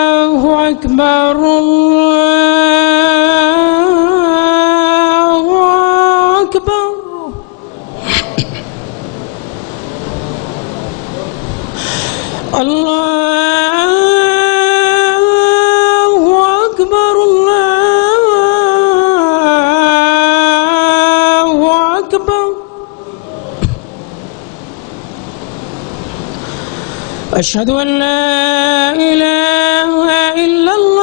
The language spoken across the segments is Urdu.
الله أكبر الله أكبر الله أكبر الله أكبر أشهد أن لا إله إلا الله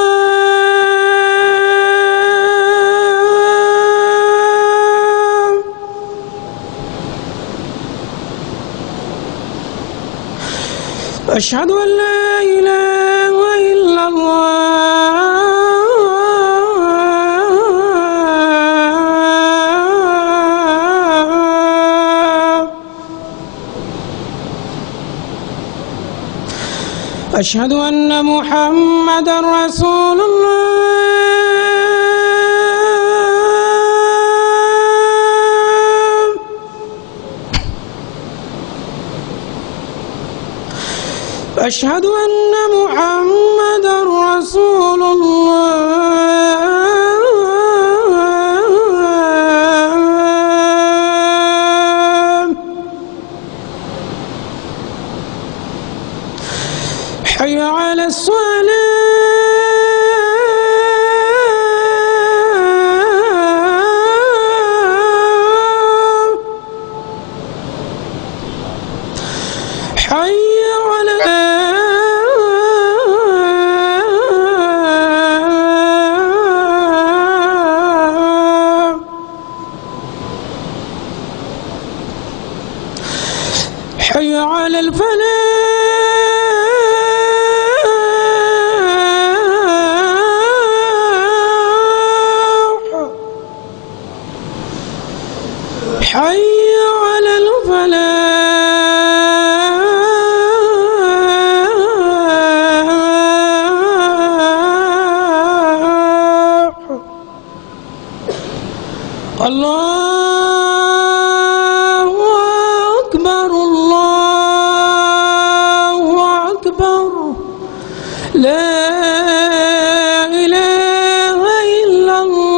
أشهد أن لا إله إلا الله أشهد أن محمدًا رسول الله أشهد أن محمدًا رسول الله حي على الصلاة حي على حي على الفلاح حي على الفلاح الله أكبر الله أكبر لا إله إلا الله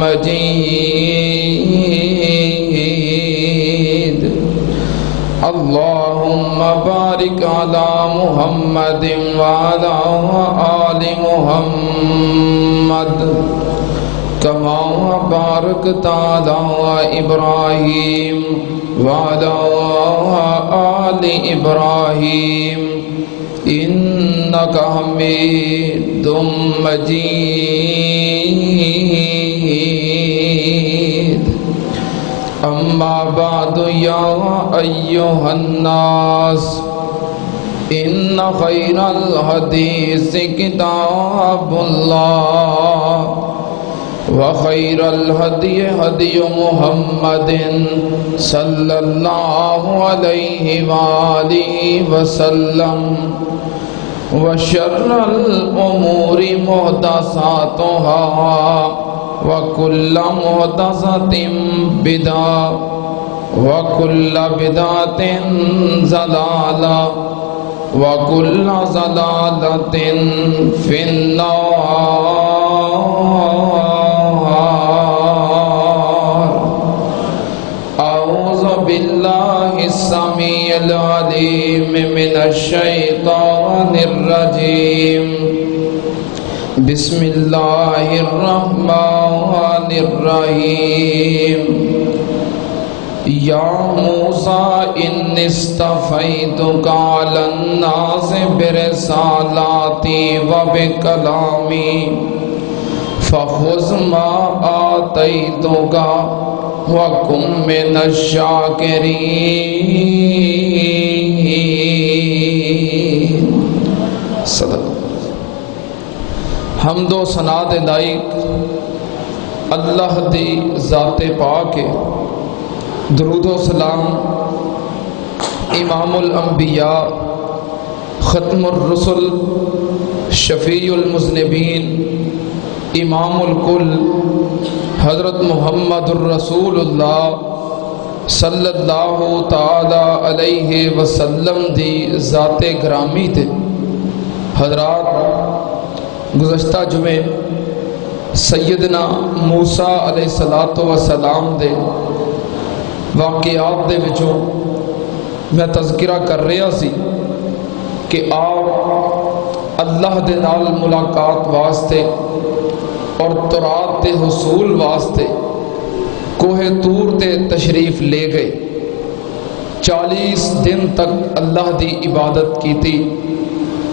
مجيد اللهم بارك على محمد وعلى آل محمد كما باركت على إبراهيم وعلى آل إبراهيم إنك حميد مجيد أما بعد يا أيها الناس إن خير الحديث كتاب الله وخير الهدي هدي محمد صلى الله عليه وآله وسلم وشر الأمور محدثاتها وكل محدثة بدعة وكل بدعة ضلالة وكل ضلالة في النار. أعوذ بالله السميع العليم من الشيطان الرجيم. بسم الله الرحمن الرحيم. يا موسى إني اصطفيتك على الناس برسالاتي وبكلامي فخذ ما آتيتك وكن من الشاكرين. صدق. حمد و ثنا دے لائق اللہ دی ذات پاک ہے. درود و سلام امام الانبیاء ختم الرسل شفیع المذنبین امام الکل حضرت محمد الرسول اللہ صلی اللہ تعالی علیہ وسلم دی ذات گرامی تے. حضرات گزشتہ جمعے سیدنا موسیٰ علیہ السلام دے واقعات دے وچوں میں تذکرہ کر رہا سی کہ آپ اللہ دے نال ملاقات واسطے اور تورات دے حصول واسطے کوہ طور تے تشریف لے گئے. 40 دن تک اللہ دی عبادت کی تھی.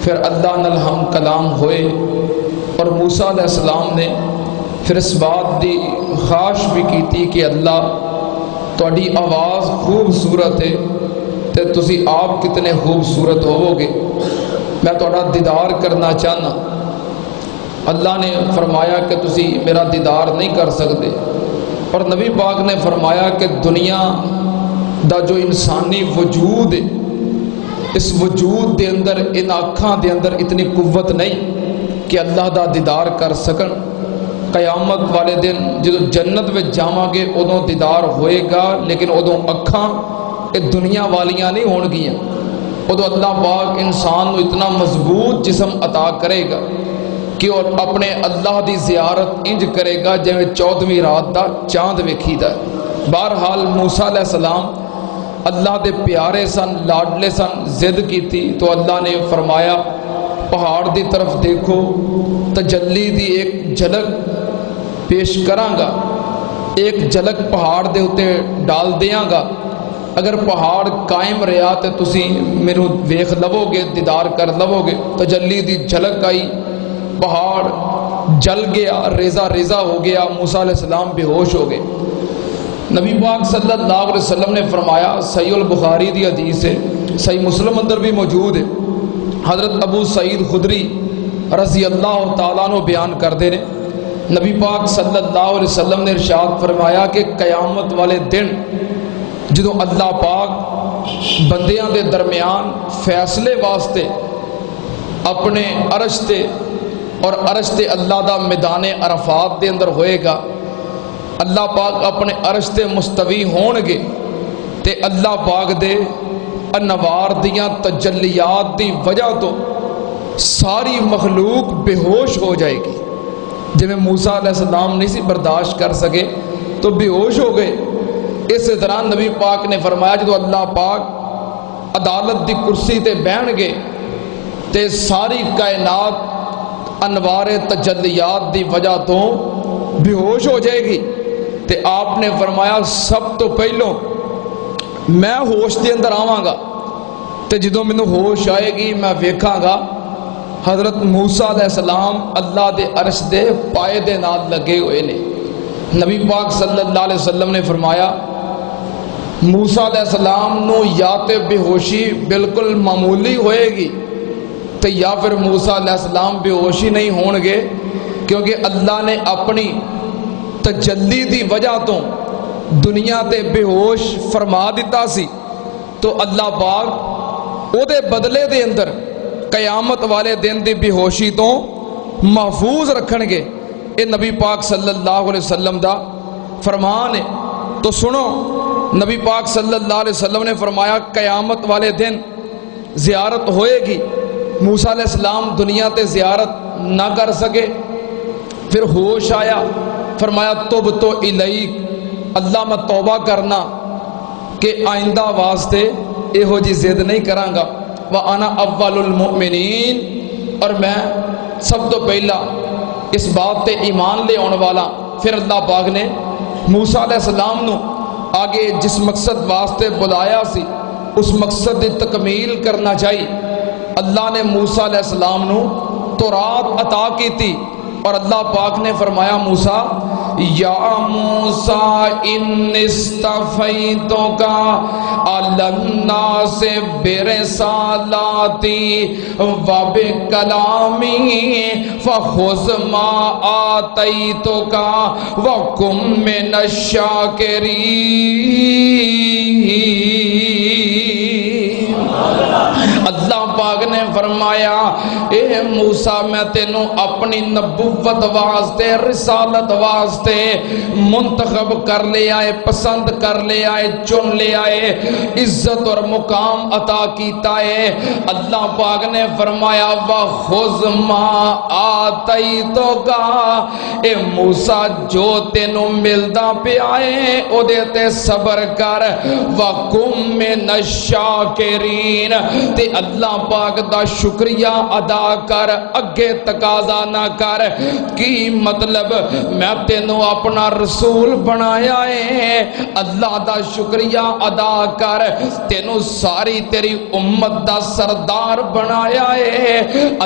پھر اللہ نال ہم کلام ہوئے اور موسیٰ علیہ السلام نے پھر اس بات دی خواہش بھی کی تھی کہ اللہ تہاڈی آواز خوبصورت ہے تے تسی آپ کتنے خوبصورت ہوو گے، میں تہاڈا دیدار کرنا چاہنا. اللہ نے فرمایا کہ تسی میرا دیدار نہیں کر سکتے، اور نبی پاک نے فرمایا کہ دنیا دا جو انسانی وجود ہے اس وجود دے اندر ان آنکھاں دے اندر اتنی قوت نہیں کہ اللہ دا دیدار کر سکن. قیامت والے دن جدو جنت میں جاواں گے ادوں دیدار ہوئے گا، لیکن ادوں اکھاں دنیا والیاں نہیں ہون گیاں. ادوں اللہ پاک انسان کو اتنا مضبوط جسم عطا کرے گا کہ وہ اپنے اللہ دی زیارت انج کرے گا جویں 14ویں رات دا چاند ویکھی دا. بہرحال موسیٰ علیہ السلام اللہ دے پیارے سن، لاڈلے سن، ضد کی تھی تو اللہ نے فرمایا پہاڑ دی طرف دیکھو، تجلی دی ایک جھلک پیش کراں گا، ایک جھلک پہاڑ دے اتے ڈال دیاں گا. اگر پہاڑ قائم رہا تو تسی میرے ویخ لو گے، دیدار کر لو گے. تجلی دی جھلک آئی، پہاڑ جل گیا، ریزہ ریزہ ہو گیا، موسیٰ علیہ السلام بے ہوش ہو گئے. نبی پاک صلی اللہ علیہ وسلم نے فرمایا، صحیح البخاری دی حدیث ہے، صحیح مسلم اندر بھی موجود ہے، حضرت ابو سعید خدری رضی اللہ تعالیٰ عنہ بیان کر دے رہے، نبی پاک صلی اللہ علیہ وسلم نے ارشاد فرمایا کہ قیامت والے دن جدو اللہ پاک بندیاں دے درمیان فیصلے واسطے اپنے عرش تے اور عرش تے اللہ دا میدان عرفات دے اندر ہوئے گا، اللہ پاک اپنے عرش تے مستوی ہون گے تے اللہ پاک دے انوار دیاں تجلیات دی وجہ تو ساری مخلوق بے ہوش ہو جائے گی. جی میں موسیٰ علیہ السلام نہیں سی برداشت کر سکے تو بے ہوش ہو گئے۔ اس طرح نبی پاک نے فرمایا جدو اللہ پاک عدالت دی کرسی تے بیٹھ گئے تے ساری کائنات انوار تجلیات دی وجہ تو بے ہوش ہو جائے گی، تے آپ نے فرمایا سب تو پہلو میں ہوش دے اندر آواں گا، تے جدو مینوں ہوش آئے گی میں ویکھاں گا حضرت موسیٰ علیہ السلام اللہ دے عرش دے پائے دے نال لگے ہوئے نے۔ نبی پاک صلی اللہ علیہ وسلم نے فرمایا موسیٰ علیہ السلام نو یا تے بے ہوشی بالکل معمولی ہوئے گی تے یا پھر موسیٰ علیہ السلام بے ہوشی نہیں ہون گے، کیونکہ اللہ نے اپنی تجلی دی وجہ تو دنیا تے بے ہوش فرما دیتا سی، تو اللہ پاک او دے بدلے دے اندر قیامت والے دن دی بے ہوشی تو محفوظ رکھن گے۔ اے نبی پاک صلی اللہ علیہ وسلم دا فرمان ہے۔ تو سنو، نبی پاک صلی اللہ علیہ وسلم نے فرمایا قیامت والے دن زیارت ہوئے گی، موسیٰ علیہ السلام دنیا تے زیارت نہ کر سکے، پھر ہوش آیا، فرمایا توبت الیک، اللہ میں توبہ کرنا کہ آئندہ واسطے ایہو جی ضد نہیں کراں گا، وَأَنَا أَوَّلُ الْمُؤْمِنِينَ، اور میں سب تو پہلا اس بات تے ایمان لے آنے والا۔ پھر اللہ پاک نے موسیٰ علیہ السلام نو آگے جس مقصد واسطے بلایا سی اس مقصد دی تکمیل کرنا چاہیے۔ اللہ نے موسیٰ علیہ السلام نو تورات عطا کی تھی، اور اللہ پاک نے فرمایا موسیٰ یا موسیٰ ان استفیتک علی الناس برسالاتی وبکلامی فخذ ما آتیتک وکن من الشاکرین۔ اللہ پاک نے فرمایا اے موسیٰ میں تینوں اپنی نبوت واسطے رسالت واسطے منتخب کر لے آئے، پسند کر لے آئے، چن لے آئے، عزت اور مقام عطا کیتا ہے۔ اللہ پاک نے فرمایا وَخُذْ مَا آتَيْتُكَ، اے موسیٰ جو تینوں ملدا پہ آئے او دیتے صبر کر، وَقُمْ مِنَ الشَّاكِرِينَ، تے اللہ پاک دا شکریہ ادا کر، اگے تقاضا نہ کر۔ کی مطلب میں تینوں اپنا رسول بنایا ہے، اللہ دا شکریہ ادا کر، تینوں ساری تیری امت دا سردار بنایا ہے،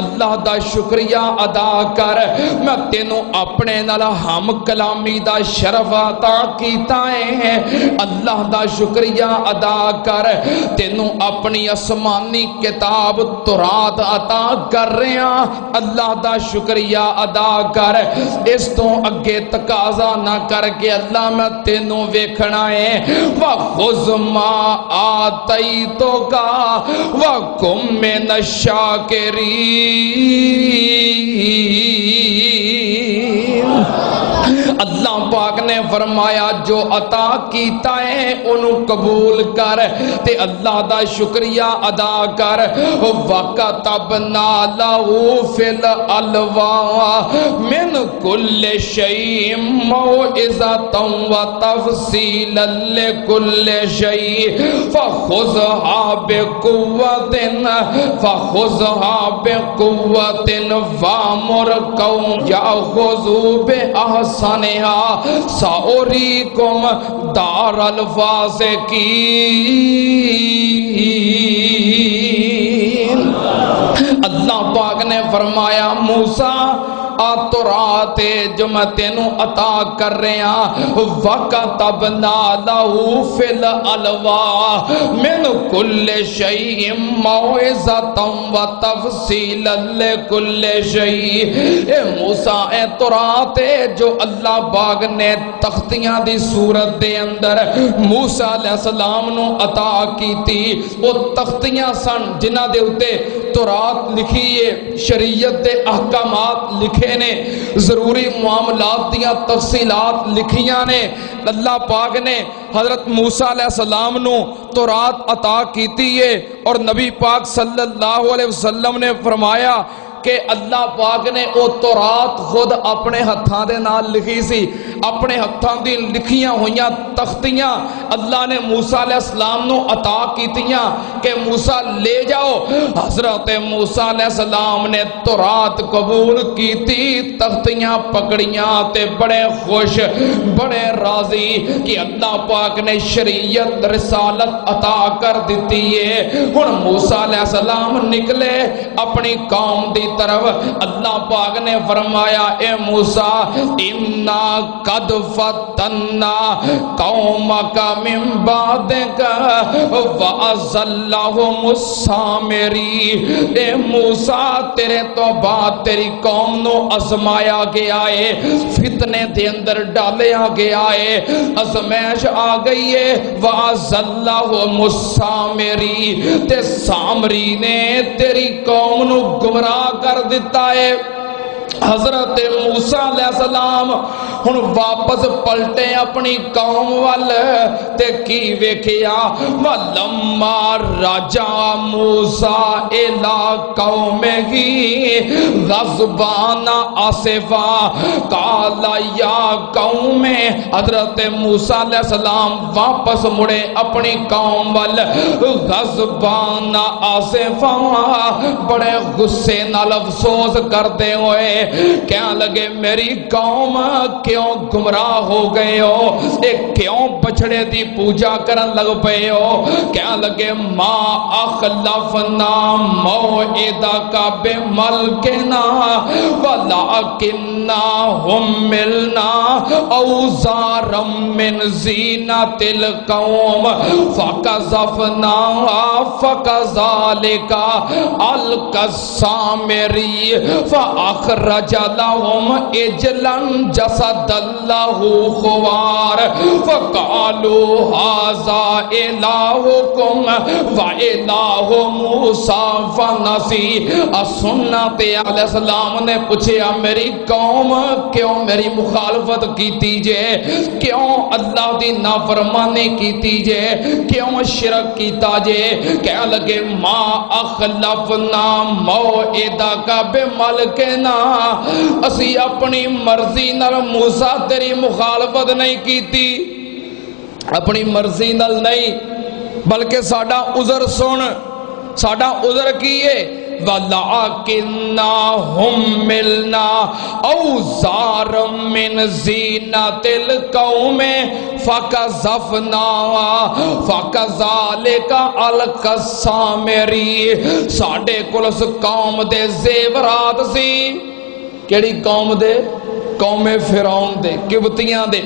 اللہ دا شکریہ ادا کر۔ میں تینوں اپنے نال ہم کلامی دا شرف عطا کیتا ہے، اللہ دا شکریہ ادا کر۔ تینوں اپنی آسمانی کتاب تورات عطا کر رہے ہیں، اللہ دا شکریہ ادا کر۔ اس تو اگے تقاضا نہ کر کے اللہ میں تینوں ویکھنا ہے۔ وَخُذْ مَا آتَيْتُكَ وَكُن مِّنَ الشَّاكِرِينَ۔ اللہ پاک نے فرمایا جو عطا کیتا ہے انہوں قبول کر تے اللہ دا شکریہ ادا کر۔ وَكَتَبْنَا لَهُ فِي الْأَلْوَاحِ مِنْ كُلِّ شَيْءٍ مَوْعِظَةً وَتَفْصِيلًا لِكُلِّ شَيْءٍ فَخُذْهَا بِقُوَّةٍ وَأْمُرْ قَوْمَكَ يَأْخُذُوا بِأَحْسَنِهَا سَأُرِيكُمْ دَارَ الْفَاسِقِينَ۔ اللہ پاک نے فرمایا موسیٰ تورات جو میں تینوں عطا کر رہے ہیں، وَكَتَبْنَا لَهُ فِي الْأَلْوَاحِ مِنْ كُلِّ شَيْءٍ مَوْعِظَةً وَتَفْصِيلًا لِكُلِّ شَيْءٍ۔ اے موسیٰ اے تورات جو اللہ پاک نے تختیاں دی صورت دے اندر موسیٰ علیہ السلام نو عطا کی تھی، وہ تختیاں سن جنہ دے اتے تورات لکھیے، شریعت دے احکامات لکھے نے، ضروری معاملات دیاں تفصیلات لکھیاں نے۔ اللہ پاک نے حضرت موسیٰ علیہ السلام نو تورات عطا کیتی ہے، اور نبی پاک صلی اللہ علیہ وسلم نے فرمایا کہ اللہ پاک نے او تورات خود اپنے ہتھاں دے نال لکھی سی، اپنے ہتھاں دی لکھیاں ہویاں تختیاں اللہ نے موسیٰ علیہ السلام نو عطا کیتیاں کہ موسیٰ لے جاؤ۔ حضرت موسیٰ علیہ السلام نے تورات قبول کیتی، تختیاں پکڑیاں تے بڑے خوش بڑے راضی کہ اللہ پاک نے شریعت رسالت عطا کر دیتی ہے۔ ہن موسیٰ علیہ السلام نکلے اپنی قوم دی طرف، اللہ پاک نے فرمایا اے موسیٰ اِنَّا قَدْ فَتَنَّا قَوْمَكَ مِن بَعْدِكَ وَأَضَلَّهُمُ السَّامِرِي۔ اے موسیٰ تیرے تو بعد تیری قوم نو آزمایا گیا ہے، فتنے دے اندر ڈالیا گیا ہے، آزمائش آ گئی ہے۔ وَأَضَلَّهُمُ السَّامِرِي، تے سامری نے تیری قوم نو گمراہ کر دیتا ہے۔ حضرت موسیٰ علیہ السلام ہن واپس پلٹے اپنی قوم وال تے کی ویکھیا وَلَمَّا رَجَعَ مُوسَىٰ إِلَىٰ قَوْمِهِ غَضْبَانَ آسِفًا قَالَ يَا قَوْمِ۔ حضرت موسیٰ علیہ السلام واپس مڑے اپنی قوم وال غضبان آسفاں، بڑے غصے نال افسوس کرتے ہوئے کہنے لگے میری قوم کیوں گمراہ ہو گئے ہو، کیوں بچڑے دی پوجا کرن لگ پئے ہو۔ کہنے لگے ما اخلفنا موعدک بملکنا ولکننا حملنا اوزارا من زینت القوم فکذفناها فکذالک القی السامری فاخرج لهم عجلا جسدا له خوار فقالوا هذا الہکم والہ موسیٰ فنسی۔ سنت علیہ السلام نے پوچھا میری قوم کیوں میری مخالفت کیتی جے، کیوں اللہ دی نافرمانی کیتی جے، کیوں شرک کیتا جے۔ کہنے لگے ما اخلفنا موعدک بملکنا، اسی اپنی مرضی نال موسیٰ تیری مخالفت نہیں کیتی، اپنی مرضی نال نہیں بلکہ ساڈا عذر سن، ساڈا عذر کیے وَلَعَكِنَّا هُمِّلْنَا أَوْزَارًا مِّن زِينَةِ الْقَوْمِ فَكَذَّفْنَاهَا فَكَذَلِكَ أَلْقَى السَّامِرِي۔ ساڈے کول اس قوم دے زیورات سی، کیڑی قوم دے؟ قوم فرعون دے، قبطیاں دے،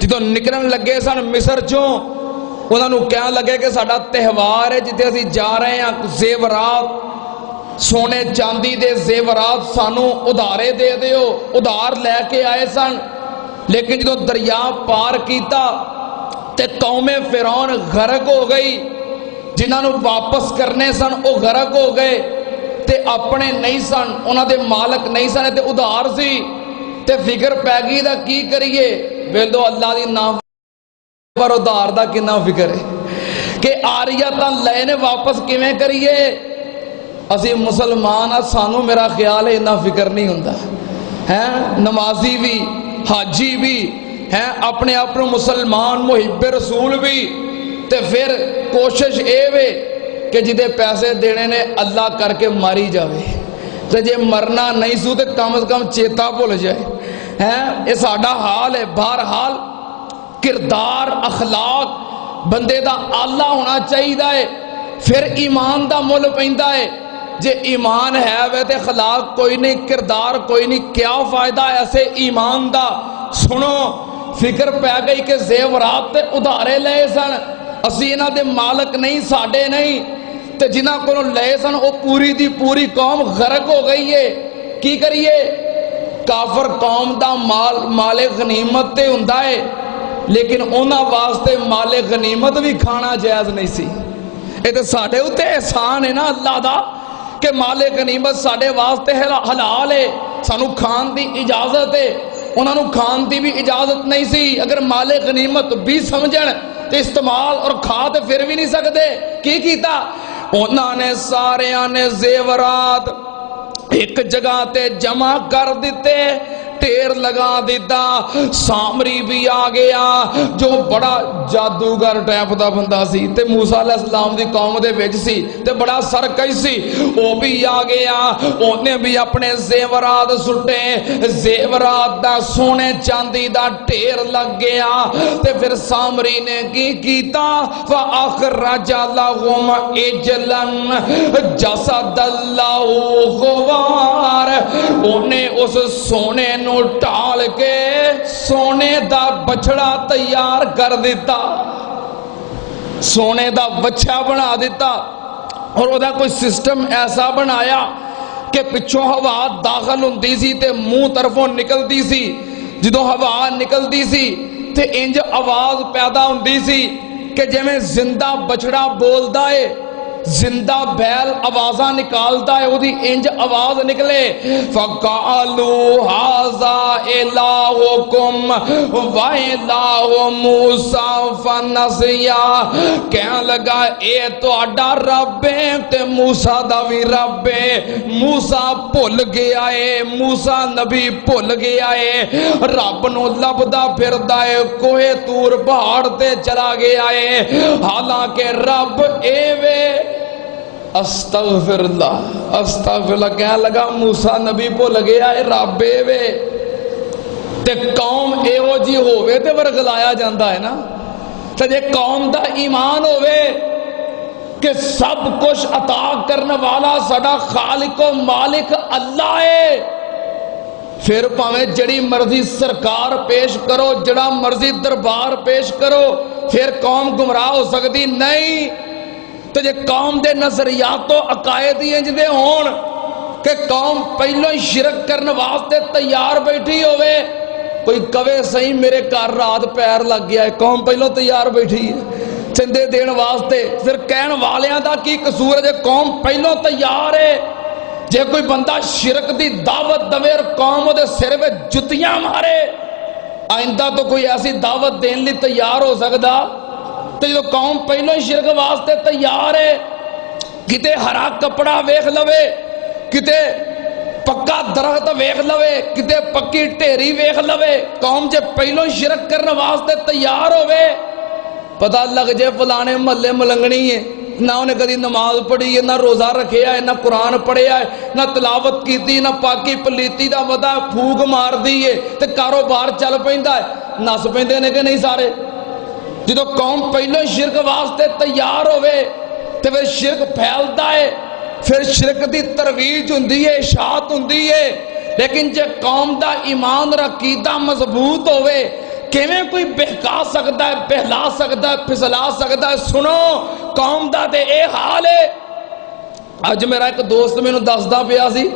جدوں نکلن لگے سن مصر چوں انہاں نوں کہن لگے کہ ساڈا تہوار ہے جتے اسی جا رہے ہیں، زیورات سونے چاندی دے زیورات سانو ادھارے دے دیو، ادھار لے کے آئے سن، لیکن جدو دریا پار کیتا تے قوم فرعون غرق ہو گئی، جنہاں نو واپس کرنے سن او غرق ہو گئے تے اپنے نہیں سن، انہاں دے مالک نہیں سن تے ادھار سی تے فکر پہ گئی دا کی کریے، ویلو اللہ دی نام پر ادھار دا کنا فکر ہے کہ آریتاں لینے واپس کیویں کریے۔ اسی مسلمان سانو میرا خیال ہے اتنا فکر نہیں ہوتا ہے، نمازی بھی حاجی بھی ہیں، اپنے اپنے مسلمان محب رسول بھی، تے پھر کوشش اے وے کہ جدے پیسے دینے نے اللہ کر کے ماری جاوے، تے جے مرنا نہیں سو تے کم از کم چیتا بھول جائے ہیں۔ یہ ساڈا حال ہے۔ بہرحال کردار اخلاق بندے دا آلہ ہونا چاہیے، پھر ایمان دا مل پیندا ہے۔ جے ایمان ہے وے تے اخلاق کوئی نہیں، کردار کوئی نہیں، کیا فائدہ ہے ایسے ایمان دا۔ سنو فکر پہ گئی کہ زیورات تے ادھارے لے سن، اسی انہاں دے مالک نہیں، ساڈے نہیں، تے جنہاں کو لے سن او پوری دی پوری قوم غرق ہو گئی ہے۔ کی کریے؟ کافر قوم دا مال غنیمت تے ہوندا ہے، لیکن انہاں واسطے مال غنیمت بھی کھانا جائز نہیں سی۔ اے تے ساڈے اوتے احسان ہے نا اللہ دا کہ مال غنیمت ساڈے واسطے حلال ہے، سانو کھان دی اجازت ہے، انہاں نو کھان دی بھی اجازت نہیں سی۔ اگر مال غنیمت بھی سمجھن تے استعمال اور کھا تے پھر بھی نہیں سکتے۔ کی کیتا؟ انہاں نے ساریاں نے زیورات ایک جگہ تے جمع کر دیتے، ٹیر لگا دیتا۔ سامری بھی آ گیا جو بڑا جادوگر ٹائپ دا بندہ سی تے موسیٰ علیہ السلام دی قوم دے وچ سی تے بڑا سرکش سی، وہ بھی آ گیا، انہیں بھی اپنے زیورات سٹے، زیورات دا سونے چاندی دا ٹیر لگ گیا۔ تے پھر سامری نے کی کیتا، فَأَخْرَجَ لَهُمْ عِجْلًا جَسَدَ اللَّهُ غُبَارٍ، انہیں اس سونے نو ٹال کے سونے دا بچڑا تیار کر دیتا، سونے دا بچہ بنا دیتا، اور وہ دا کوئی سسٹم ایسا بنایا کہ پچھوں ہوا داخل ہوندی سی تے منہ طرفوں نکلدی سی، جدوں ہوا نکلدی سی تے انج آواز پیدا ہوندی سی کہ جویں زندہ بچڑا بولدا ہے، زندہ بیل آوازاں نکالتا ہے، وہ دی انج آواز نکلے، فَقَالُوا هَذَا إِلَٰهُكُمْ وَإِلَٰهُ مُوسَىٰ فَنَسِيَا، کہنے لگا اے تو اڈا رب ہے تے موسیٰ دا بھی رب ہے، موسیٰ بھول گیا ہے، موسیٰ نبی بھول گیا ہے، رب نو لبدا پھردا ہے، کوہ طور پہاڑ تے چلا گیا ہے، حالانکہ رب اے وے۔ استغفر اللہ، استغفر اللہ، کہنے لگا موسیٰ نبی بھول گیا ہے، رب اے وے تے قوم اے وہ جی ہووے تے ورگلایا جاندہ ہے نا، تے جے قوم دا ایمان ہووے کہ سب کچھ عطا کرنے والا ساڈا خالق و مالک اللہ ہے، پھر پاویں جڑی مرضی سرکار پیش کرو، جڑا مرضی دربار پیش کرو، پھر قوم گمراہ ہو سکتی نہیں۔ تو جے قوم دے نظریات و عقائد انج دے ہون کہ قوم پہلو ہی شرک کرنے واسطے تیار بیٹھی ہوئے، کوئی کہے صحیح میرے گھر رات پیر لگ گیا ہے، قوم پہلو تیار بیٹھی ہے چندے دین واسطے، پھر کہن والیاں دا کی قصور ہے جے قوم پہلو تیار ہے؟ جے کوئی بندہ شرک دی دعوت دوے اور قوم دے سر میں جتیاں مارے، آئندہ تو کوئی ایسی دعوت دین لی تیار ہو سکتا؟ تو جو قوم پہلو ہی شرک واسطے تیار ہے، کتے ہرا کپڑا ویکھ لوے، کتے پکا درخت ویکھ لوے، کتے پکی ٹھیری ویکھ لوے، قوم جے پہلو ہی شرک کرنے واسطے تیار ہوئے، پتہ لگ جے فلانے محلے ملنگنی ہے، نہ انہیں کدی نماز پڑھی ہے، نہ روزہ رکھیا ہے، نہ قرآن پڑھیا ہے، نہ تلاوت کیتی، نہ پاکی پلیتی دا ودا پھوک مار دی ہے، تے کاروبار چل پیندا ہے، نس پیندے نے کہ نہیں سارے؟ جدو قوم پہلو شرک واسطے تیار ہوئے تو پھر شرک پھیلتا ہے، پھر شرک دی ترویج ہوندی ہے، اشاعت ہوندی ہے، لیکن جے قوم دا ایمان اور عقیدہ مضبوط ہوئے کیویں کوئی بہکا سکتا ہے، بہلا سکتا ہے، پھسلا سکتا ہے؟ سنو قوم دا تے اے حال ہے۔ اج میرا ایک دوست میں دسدا پیا سی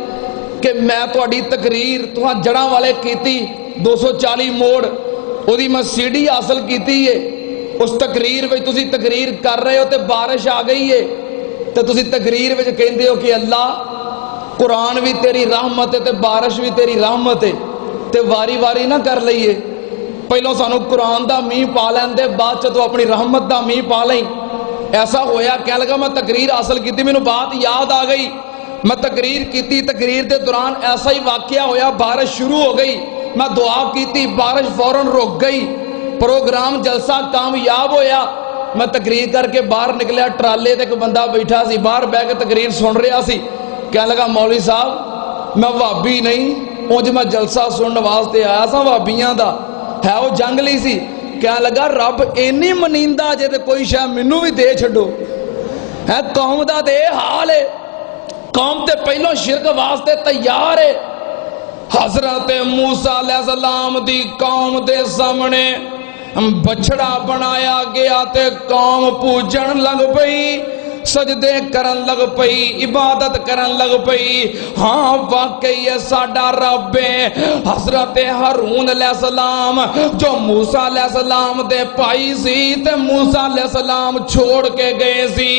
کہ میں تہاڈی تقریر تہاں جڑاں والے کیتی 240 موڑ، او دی میں سی ڈی حاصل کیتی ہے، اس تقریر وچ تسی تقریر کر رہے ہو تے بارش آ گئی ہے تے تسی تقریر وچ کہندے ہو کہ اللہ قرآن بھی تیری رحمت ہے تے بارش بھی تیری رحمت ہے، تے واری واری نہ کر لئیے، پہلو سانو قرآن دا میہ پا لین دے، بعد تو اپنی رحمت دا میہ پا لیں۔ ایسا ہویا، کہنے لگا میں تقریر حاصل کیتی، میں نے بات یاد آ گئی، میں تقریر کیتی، تقریر دے دوران ایسا ہی واقعہ ہویا، بارش شروع ہو گئی، میں دعا کیتی، بارش فوراً رک گئی، پروگرام جلسہ کامیاب ہویا، میں تقریر کر کے باہر نکلیا، ٹرالے تے ایک بندہ بیٹھا سی، باہر بیٹھ کے تقریر سن رہا سی، کہنے لگا مولوی صاحب میں وہابی نہیں، اونج میں جلسہ سننے واسطے آیا سا وہابیاں دا، ہے وہ جنگلی سی، کہنے لگا رب اینی منیندہ جے تے کوئی شاہ منو بھی دے چھڑو ہے۔ قوم دا تے حال ہے، قوم تے پہلو شرک واسطے تیار ہے۔ حضرت موسیٰ علیہ السلام دی قوم دے سامنے بچڑا بنایا گیا تے قوم پوجن لگ پئی، سجدے کرن لگ پئی، عبادت کرن لگ پئی، ہاں واقعی یہ ساڈا رب ہے۔ حضرت ہارون علیہ السلام جو موسیٰ علیہ السلام دے بھائی سی تے موسیٰ علیہ السلام چھوڑ کے گئے سی،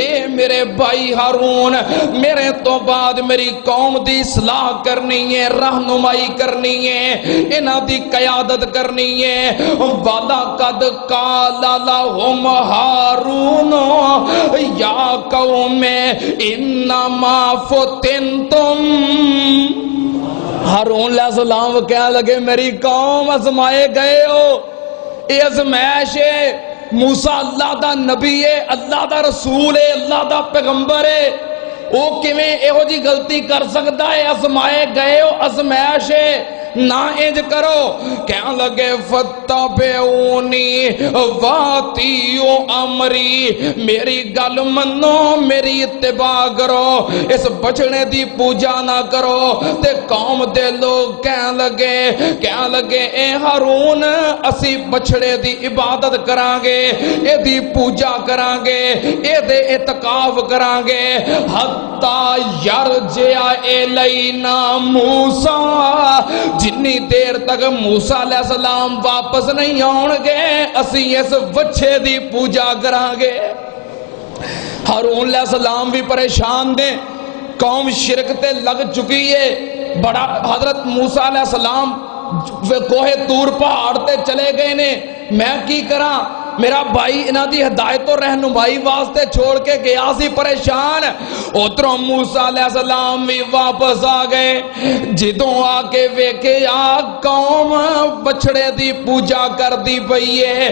اے میرے بھائی ہارون میرے تو بعد میری قوم دی اصلاح کرنی ہے، رہنمائی کرنی ہے، انہاں دی قیادت کرنی ہے۔ وَلَقَدْ قَالَ لَهُمْ هَارُونُ يَا یا قوم انما فتنتم۔ ہارون علیہ السلام کہنے لگے میری قوم ازمائے گئے ہو، یہ ازمائش ہے۔ موسیٰ اللہ دا نبی ہے، اللہ دا رسول ہے، اللہ دا پیغمبر ہے، وہ کیویں ایہو جی غلطی کر سکتا ہے؟ ازمائے گئے ہو، ازمائش ہے، نہ انج کرو۔ کہنے لگے فتبعونی واتیو امری، میری گل منو، میری اتباع کرو، اس بچڑے دی پوجا نہ کرو۔ تے قوم دے لوگ کہنے لگے اے ہارون اسی بچڑے دی عبادت کرانگے، اے دی پوجا کرانگے، اے دے اعتکاف کرانگے، حتی یرجع الینا موسیٰ، جنی دیر تک موسیٰ علیہ السلام واپس نہیں آن گے اسی اس بچے دی پوجا کرانگے۔ ہارون علیہ السلام بھی پریشان دے، قوم شرک تے لگ چکی ہے۔ بڑا حضرت موسیٰ علیہ السلام کوہ طور پہاڑ تے چلے گئے نے، میں کی کراں؟ میرا بھائی انہاں دی ہدایت و رہنمائی واسطے چھوڑ کے گیا سی پریشان۔ ادھروں موسیٰ علیہ السلام بھی واپس آ گئے، جدوں آ کے ویکھے قوم بچڑے دی پوجا کر دی پئی ہے۔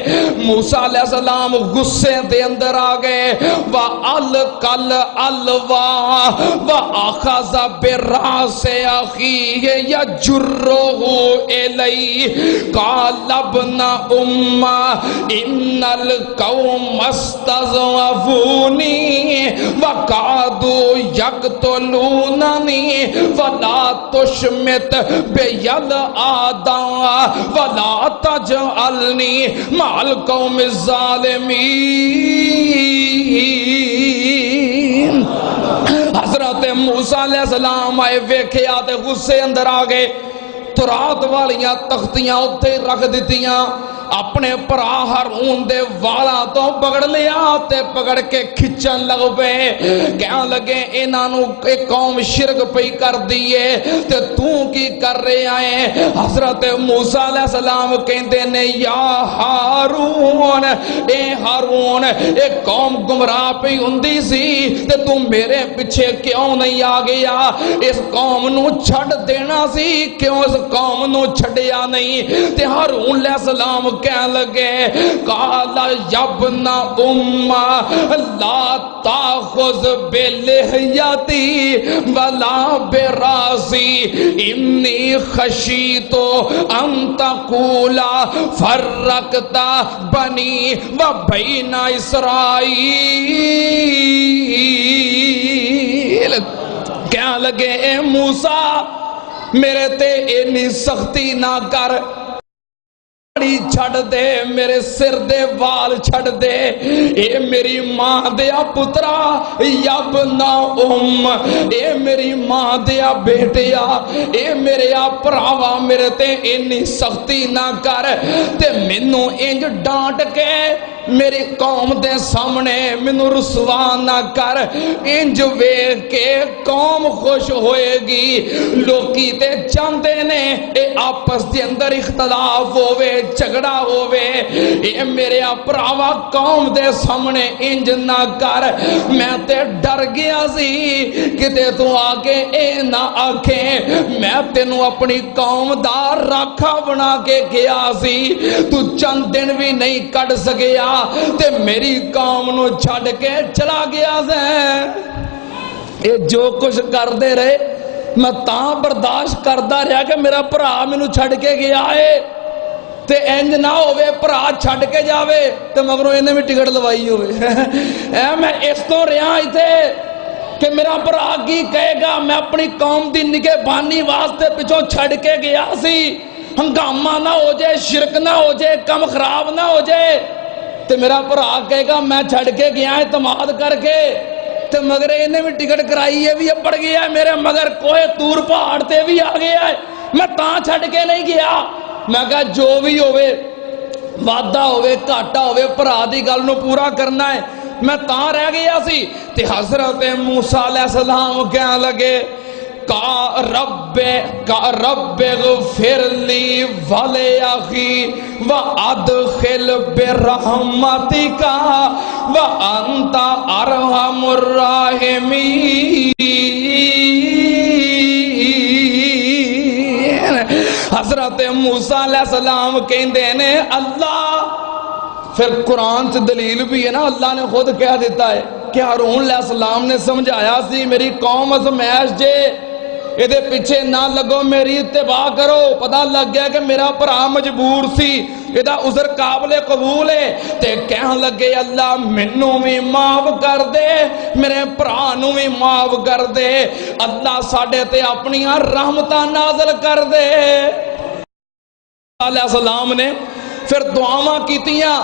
موسیٰ علیہ السلام غصے دے اندر آ گئے، وَأَلْقَى الْأَلْوَاحَ وَأَخَذَ بِرَأْسِ أَخِيهِ يَجُرُّهُ إِلَيْهِ قَالَ ابْنَ أُمَّ إِنَّ الْقَوْمَ اسْتَضْعَفُونِي وَكَادُوا يَقْتُلُونَنِي فَلَا تُشْمِتْ بِيَ الْأَعْدَاءَ وَلَا تَجْعَلْنِي مَعَ الْقَوْمِ الظَّالِمِينَ۔ حضرت موسیٰ علیہ السلام آئے ویکھے آتے غصے اندر آگئے، تورات والیاں تختیاں اتھے رکھ دیتیاں، اپنے پرا ہارون دے والا تو پکڑ لیا تے پکڑ کے کھچن لگ پے، کہاں لگے انہوں ایک قوم شرک پئی کر دیئے تے تو کی کر رہے آئے؟ حضرت موسیٰ علیہ السلام کہندے نے یا ہارون، اے ہارون ایک قوم گمراہ پئی ہوندی سی تے تو میرے پیچھے کیوں نہیں آ گیا؟ اس قوم نو چھڑ دینا سی، کیوں اس قوم نو چھڑیا نہیں؟ تے ہارون علیہ السلام کہنے لگے قال یا ابن ام لا تاخذ بلحیتی ولا براسی انی خشیت ان تقول فرقت بنی و بین اسرائیل۔ کہنے لگے اے موسیٰ میرے تے انی سختی نہ کر، چھڑ دے، میرے سر دے وال چھڑ دے، اے میری ماں دیا پترا یا ابنا اے میری ماں دیا بیٹیا، اے میرے پراوا میرے تے انی سختی نہ کر تے منو انج ڈانٹ کے میری قوم دے سامنے منو رسوا نہ کر، انج ویکھ کے قوم خوش ہوئے گی۔ لوکی تے چاندے نے اے آپس دے اندر اختلاف ہوئے، جھگڑا ہوئے، اے میرے پراوا قوم دے سامنے انج نہ کر، میں تے ڈر گیا سی کتے تو آگے اے نہ آکھیں میں تینوں اپنی قوم دا راکھا بنا کے گیا سی، تو چند دن بھی نہیں کٹ سکیا تے میری قوم نو چھڑ کے چلا گیا سے۔ اے جو کچھ کر دے رہے میں تاں برداشت کردہ رہا کہ میرا پرا میں نو چھڑ کے گیا ہے، تے انج نہ ہوئے پرا چھڑ کے جاوے تے مگروں انہیں بھی ٹکٹ لوائی ہوئے۔ میں اس تو رہا ہی تھے کہ میرا پرا کی کہے گا میں اپنی قوم دی نگہ بانی واسطے پچھوں چھڑ کے گیا سی، ہنگامہ نہ ہو جائے، شرک نہ ہو جائے، کم خراب نہ ہو جائے، تے میرا پرا کہے گا میں چھڑ کے گیا ہے اعتماد کر کے، تے مگر انہیں بھی ٹکٹ کرائی ہے بھی پڑ گیا ہے میرے، مگر کوہ طور پہاڑ تے بھی آ گیا ہے، میں تاں چھڑ کے نہیں گیا۔ میں کہا جو بھی ہوئے وعدہ ہوئے گھاٹا ہوئے پرا دی گل نو پورا کرنا ہے، میں تاں رہ گیا سی۔ تے حضرت موسیٰ علیہ السلام کہنے لگے رب اغفر لی ولی وادخل برحمتک وانت ارحم الراحمین۔ حضرت موسیٰ علیہ السلام کہندے نے اللہ، پھر قرآن سے دلیل بھی ہے نا، اللہ نے خود کہہ دیتا ہے کہ ہارون علیہ السلام نے سمجھایا سی میری قوم ازمائش جے، ایدے پیچھے نہ لگو، میری اتباع کرو۔ پتہ لگ گیا کہ میرا بھرا مجبور سی، ایدہ عذر قابل قبول ہے، تے کہنے لگے اللہ منوں بھی معاف کر دے، میرے بھرانوں بھی معاف کر دے، اللہ ساڈے تے اپنی رحمتاں نازل کر دے۔ علیہ السلام نے پھر دعاواں کیتیاں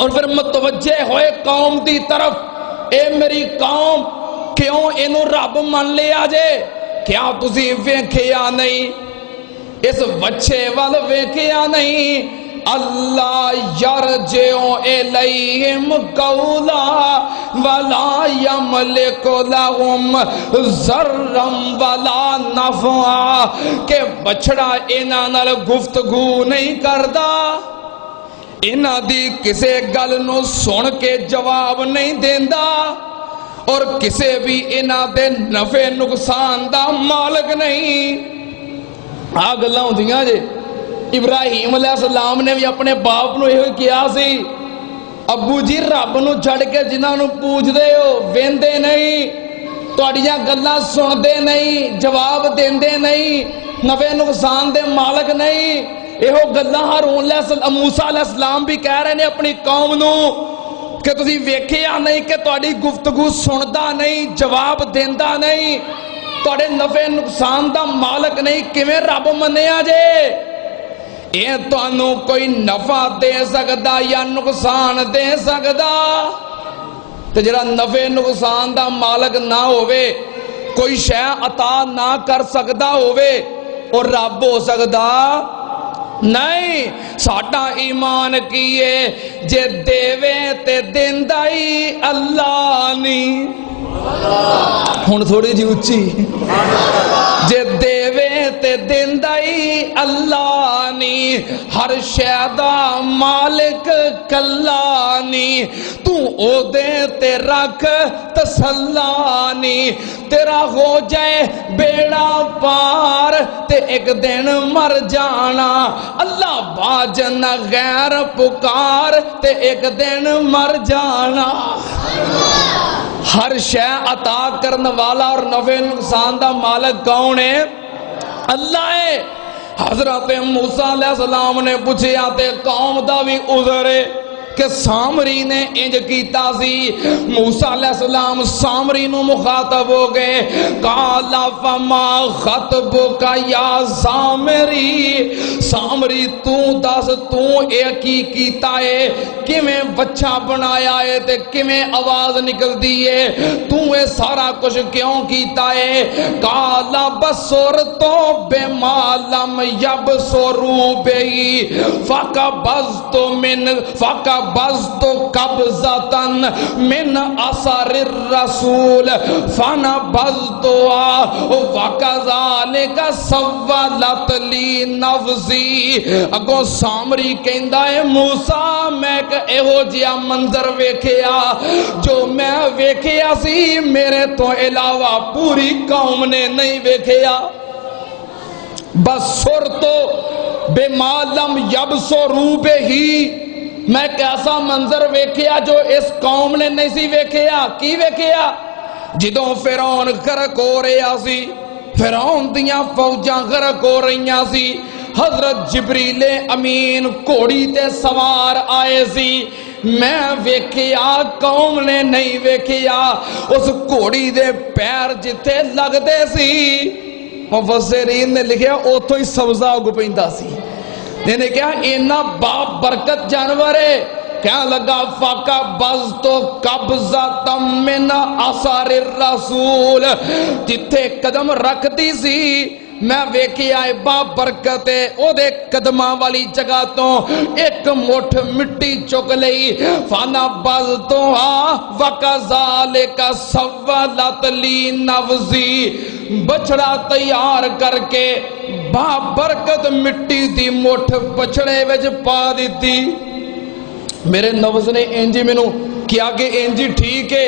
اور پھر متوجہ ہوئے قوم دی طرف، اے میری قوم کیوں انہوں رب من لیا جے؟ کیا تسی ویکھیا نہیں اس بچے وال ویکھیا نہیں؟ اللہ یرجعو الیہم قولا ولا یملک لہم ضرا ولا نفعا، کہ بچڑا انہاں نال گفتگو نہیں کردا، انہاں دی کسے گل نو سن کے جواب نہیں دیندا، اور کسے بھی انہاں دے نفع نقصان دا مالک نہیں۔ آگ اللہ دیاں جے ابراہیم علیہ السلام نے بھی اپنے باپ نو یہ کیا سی، ابو جی رب نو چھڑ کے جنہاں نو پوچھ دے ہو ویندے نہیں، تواڈیاں گلاں سن دے نہیں، جواب دیندے نہیں، نفع نقصان دے مالک نہیں۔ یہو گلاں ہارون موسیٰ علیہ السلام بھی کہہ رہے ہیں اپنی قوم نو کہ تسی ویکھیا نہیں کہ تواڈی گفتگو سندا نہیں، جواب دیندا نہیں، تواڈے نفع نقصان دا مالک نہیں، کیویں رب منیا جے؟ اے تانوں کوئی نفع دے سکدا یا نقصان دے سکدا؟ تے جڑا نفع نقصان دا مالک نہ ہوئے، کوئی شے عطا نہ کر سکدا ہوئے، اور رب ہو سکدا نہیں۔ ساڈا ایمان کیے جے دیوے تے دیندائی اللہ نہیں، ہن تھوڑی جی اچھی، جے دیوے تے دیندائی اللہ نہیں، ہر شے دا مالک کلا نہیں، تو او دے تے رکھ تسلا نہیں، تیرا ہو جائے بیڑا پار تے ایک دن مر جانا، اللہ باجن غیر پکار تے ایک دن مر جانا۔ ہر شے عطا کرنے والا اور نفع نقصان دا مالک کون ہے؟ اللہ ہے۔ حضرت موسیٰ علیہ السلام نے پوچھے آتے قوم دا بھی عذر ہے کہ سامری نے انج کیتا سی۔ موسیٰ علیہ السلام سامری نو مخاطب ہو گئے، قال فما خطبک یا سامری، سامری تو دس تو اے کی کیتا ہے، کیویں بچہ بنایا ہے تے کیویں آواز نکل دی ہے، تو اے سارا کچھ کیوں کیتا ہے؟ قال بصرت بما لم یبصروا بہ فقبضت قبضتن من اثر الرسول فنبذتها وکذالک سولت لی نفسی۔ اگوں سامری کہندا ہے موسیٰ میں ایک ایہو جیا منظر ویکھیا جو میں ویکھیا سی میرے تو علاوہ پوری قوم نے نہیں ویکھیا۔ بصرت بما لم یبصروا بہ، میں ایک ایسا منظر ویکھیا جو اس قوم نے نہیں سی ویکھیا۔ کی ویکھیا؟ جدوں فرعون غرق ہو رہا سی، فرعون دیاں فوجاں غرق ہو رہیاں سی، حضرت جبریل امین گھوڑی تے سوار آئے سی، میں ویکھیا قوم نے نہیں ویکھیا۔ اس گھوڑی دے پیر جتھے لگ دے سی، مفسرین نے لکھیا اوتھوں ہی سبزہ اگ پیندا سی، یعنی کیا اینا با برکت جانور ہے۔ کیا لگا فقبضت قبضۃ من اثر الرسول، جتھے قدم رکھ دی سی میں ویکھیا ہے با برکت ہے، او دے قدماں والی جگہ تو ایک مٹھ مٹی چک لئی، فنبذتها وکذالک سولت لی نفسی، بچڑا تیار کر کے بابرکت مٹی دی مٹھ بچڑے وچ پا دیتی. میرے نفس نے انجی مینوں کیا کہ انجی ٹھیک ہے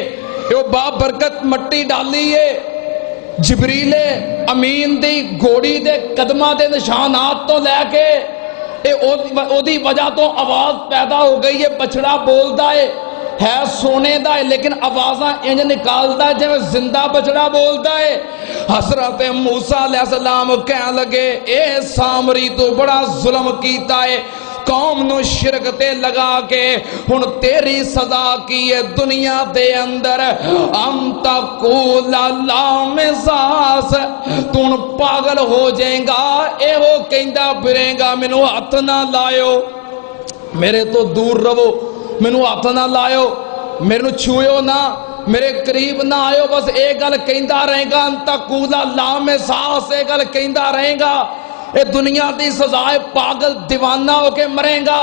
یہ بابرکت مٹی ڈالی ہے. جبریل امین دی گھوڑی دے قدمہ دے نشانات تو لے کے او دی وجہ تو آواز پیدا ہو گئی ہے. بچڑا بولدا ہے سونے دا ہے لیکن آوازاں انج نکالدا ہے جویں زندہ بچڑا بولدا ہے. حضرت موسیٰ علیہ السلام کہنے لگے اے سامری تو بڑا ظلم کیتا ہے قوم نو شرک تے لگا کے ہن تیری سزا کی ہے دنیا دے اندر انت قول لا مساس تو پاگل ہو جائے گا اے وہ کہندا پھرے گا مینوں ہاتھ نہ لائیو میرے تو دور رہو مینوں ہاتھ نہ لائیو میرے چھوئیو نہ میرے قریب نہ آئیو بس ایک گل کہندا رہے گا انت قول لا مساس ایک گل کہندا رہے گا اے دنیا دی سزائے پاگل دیوانہ ہو کے مرے گا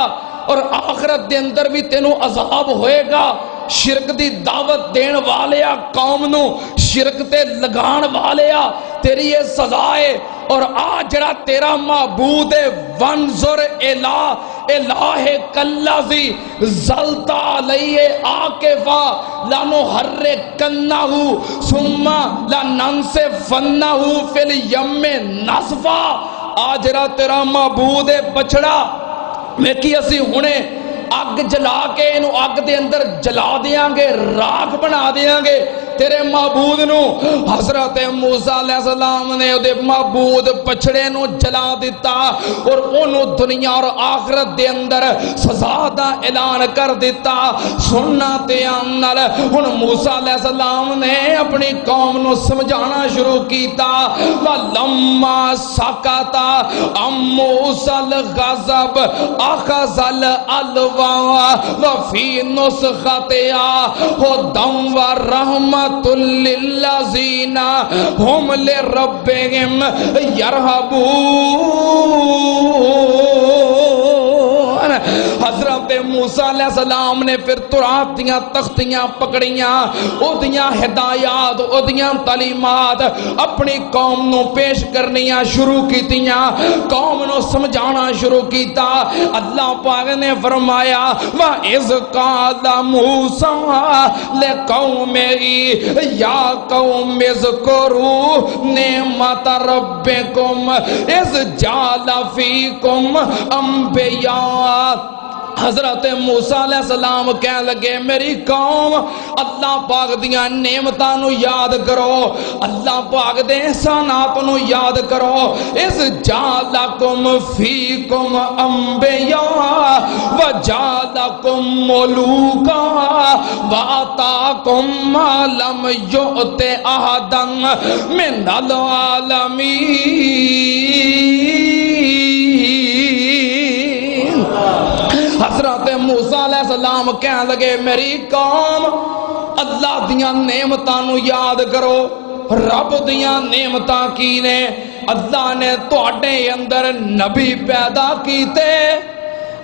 اور آخرت دے اندر بھی تینوں عذاب ہوئے گا. شرک دی دعوت دین والیا قوم نو شرک تے لگان والیا تیری یہ سزائے. اور آج جڑا تیرا معبود ہے وانظر الہ کالذی ظلت علیہ عاکفا لنحرکنہ ثم لننسفنہ فی الیم نسفا. آج جڑا تیرا معبود ہے بچڑا میں کی اسی ہونے اگ جلا کے انہوں اگ دے اندر جلا دیاں گے راکھ بنا دیاں گے تیرے معبود نو. حضرت موسیٰ علیہ السلام نے دے معبود پچھڑے نو جلا دیتا اور انہوں دنیا اور آخرت دے اندر سزا دا اعلان کر دیتا. سننا تے آنال ان موسیٰ علیہ السلام نے اپنی قوم نو سمجھانا شروع کیتا. وَلَمَّا سَكَتَ عَن مُوسَى الْغَضَبُ أَخَذَ الْأَلْوَاحَ وَفِي نُسْخَتِهَا هُدًى وَرَحْمَةً للذین ہم لربہم یرہبون. حضرت موسیٰ علیہ السلام نے پھر تورات دیاں تختیاں پکڑیاں او دیاں ہدایات او دیاں تعلیمات اپنی قوم نو پیش کرنیاں شروع کیتیاں قوم نو سمجھانا شروع کیتا. اللہ پاک نے فرمایا وَإِذْ قَالَ مُوسَىٰ لِقَوْمِهِ یا قوم اذکروا نعمت ربکم اذ جعل فیکم انبیاء. حضرت موسیٰ علیہ السلام کہنے لگے میری قوم اللہ پاک دیاں نعمتاں نو یاد کرو اللہ پاک دے احسانات نو یاد کرو. اذ جعلکم فیکم انبیاء وجعلکم ملوکا وآتاکم ما لم یؤت احدا من العالمین. حضرت موسیٰ علیہ السلام کہنے لگے میری قوم اللہ دیاں نعمتاں نو یاد کرو. رب دیاں نعمتاں کی نے اللہ نے تواڈے اندر نبی پیدا کیتے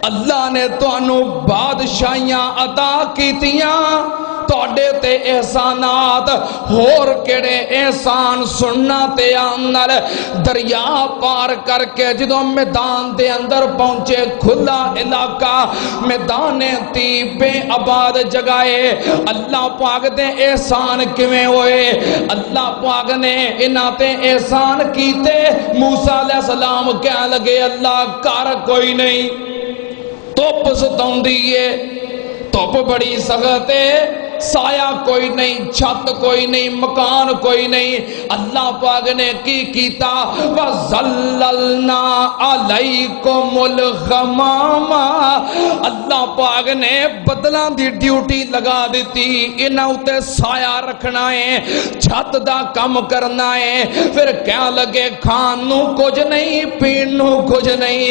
اللہ نے تانوں بادشاہیاں عطا کیتیاں تواڈے تے احسانات ہور کیڑے احسان سننا تے آنال دریا پار کر کے جدوں میدان دے اندر پہنچے کھلا علاقہ میدان تیبے آباد جگائے اللہ پاک دے احسان کیویں ہوئے اللہ پاک نے انہاں تے احسان کیتے. موسیٰ علیہ السلام کہنے لگے اللہ کر کوئی نہیں توپ ستوندی ہے توپ بڑی سخت ہے سایہ کوئی نہیں چھت کوئی نہیں مکان کوئی نہیں. اللہ پاک نے کی کیتا وَظَلَّلْنَا عَلَيْكُمُ الْغَمَامَ اللہ پاک نے بدلاں دی ڈیوٹی لگا دیتی انہاں اُتے سایہ رکھنا ہے چھت دا کم کرنا ہے. پھر کہنے لگے کھان نو کچھ نہیں پین نو کچھ نہیں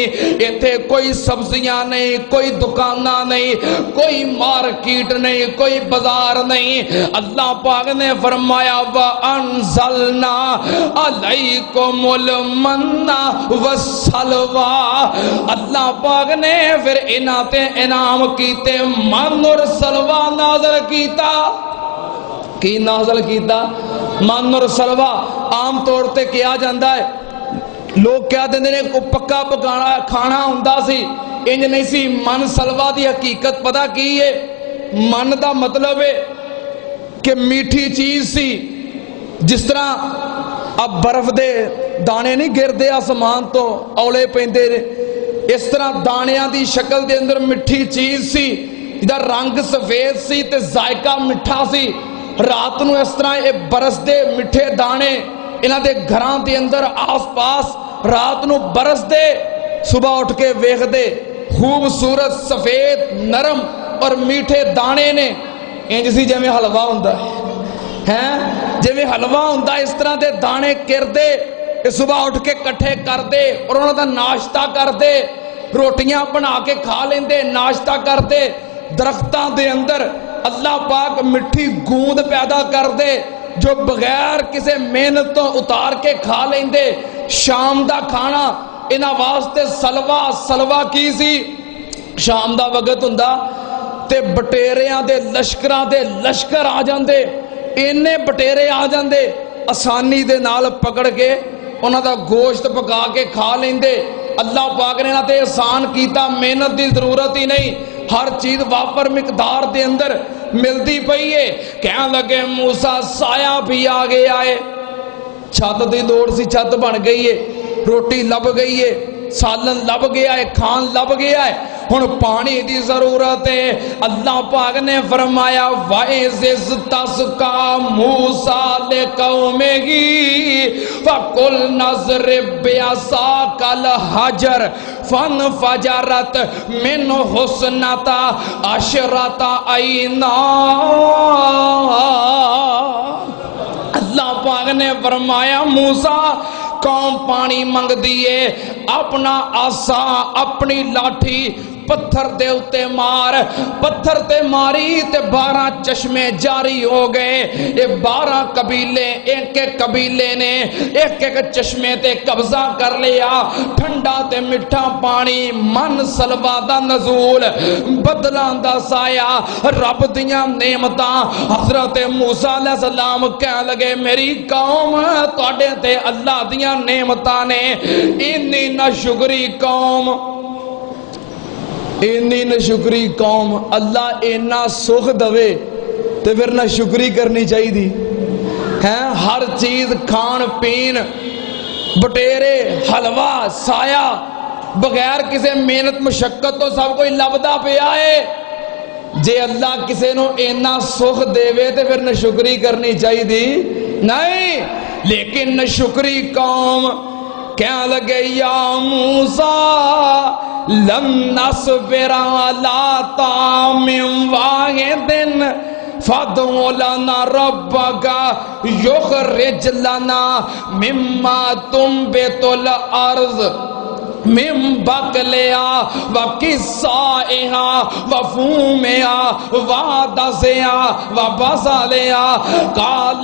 ایتھے کوئی سبزیاں نہیں کوئی دکانہ نہیں کوئی مارکیٹ نہیں کوئی بازار نہیں. اللہ پاک نے فرمایا وَأَنزَلْنَا عَلَيْكُمُ الْمَنَّ وَالسَّلْوَىٰ اللہ پاک نے پھر انہاں تے انعام کیتے من اور سلوہ نازل کیتا کی نازل کیتا من اور سلوا عام طور تے کیا جاندہ ہے، لوگ کیا دیندے نے کو پکا پکانا کھانا ہوندا سی، انج نہیں سی۔ من سلوا دی حقیقت پتہ کی ہے؟ من دا مطلب ہے کہ میٹھی چیز سی، جس طرح اب برف دے دانے نہیں گردے آسمان تو اولے پیندے نے، اس طرح دانیاں دی شکل دے اندر مٹھی چیز سی، ادھر رنگ سفید سی تے ذائقہ مٹھا سی۔ رات نو اس طرح اے برس دے مٹھے دانے انہاں دے گھران دے اندر آس پاس رات نو برس دے، صبح اٹھ کے ویکھ دے خوبصورت سفید نرم اور میٹھے دانے نے، انج سی جویں حلوہ ہوندا ہے، جویں حلوہ ہوندا اس طرح دے دانے کردے، صبح اٹھ کے کٹھے کر دے اور انہاں دا ناشتہ کر دے، روٹیاں بنا کے کھا لیندے، ناشتہ کر دے۔ درختاں دے اندر اللہ پاک مٹھی گوند پیدا کر دے جو بغیر کسی محنت تو اتار کے کھا لیندے۔ شام دا کھانا انہاں واسطے سلوا کی سی؟ شام دا وقت ہوندا تے بٹیریاں دے لشکراں دے لشکر آ جاندے، اینے بٹیرے آ جاندے، آسانی دے نال پکڑ کے انہاں دا گوشت پکا کے کھا لیندے۔ اللہ پاک نے انہاں تے احسان کیتا، محنت دی ضرورت ہی نہیں، ہر چیز وافر مقدار دے اندر ملتی پئی ہے۔ کہنے لگے موسیٰ سایہ بھی آ گیا ہے، چھت دی دوڑ سی چھت بن گئی ہے، روٹی لب گئی ہے، سالن لب گیا ہے، کھان لب گیا ہے، ہن پانی دی ضرورت ہے۔ اللہ پاک نے فرمایا وَإِذِ اسْتَسْقَىٰ مُوسَىٰ لِقَوْمِهِ فَقُلْنَا اضْرِب بِّعَصَاكَ الْحَجَرَ فَانفَجَرَتْ مِنْهُ اثْنَتَا عَشْرَةَ عَيْنًا۔ اللہ پاک نے فرمایا موسیٰ قوم پانی منگ دیئے، اپنا آسا اپنی لاٹھی پتھر دے اتے مار، پتھر تے ماری تے 12 چشمے جاری ہو گئے۔ یہ 12 قبیلے ایک ایک قبیلے نے ایک ایک چشمے تے قبضہ کر لیا۔ ٹھنڈا تے مٹھا پانی، من سلوا دا نزول، بدلان دا سایہ، رب دیاں نعمتاں۔ حضرت موسیٰ علیہ السلام کہنے لگے میری قوم تواڈے تے اللہ دیاں نعمتاں نے، انی نہ شکری قوم، اینی نہ شکری قوم۔ اللہ اینا سکھ دوے تو پھر نہ شکری کرنی چاہیے دی ہے۔ ہر چیز کھان پین بٹیرے حلوہ سایہ بغیر کسی محنت مشقت تو سب کوئی لبدا پیا ہے۔ جے اللہ کسی نو اینا سکھ دے تو پھر نہ شکری کرنی چاہیے دی نہیں، لیکن نہ شکری قوم کہنے لگے یا موسیٰ لن نصبر علی طعام واحد فادع لنا ربک یخرج لنا مما تنبت الارض من بقلها وقثائها وفومها وعدسها وبصلها قال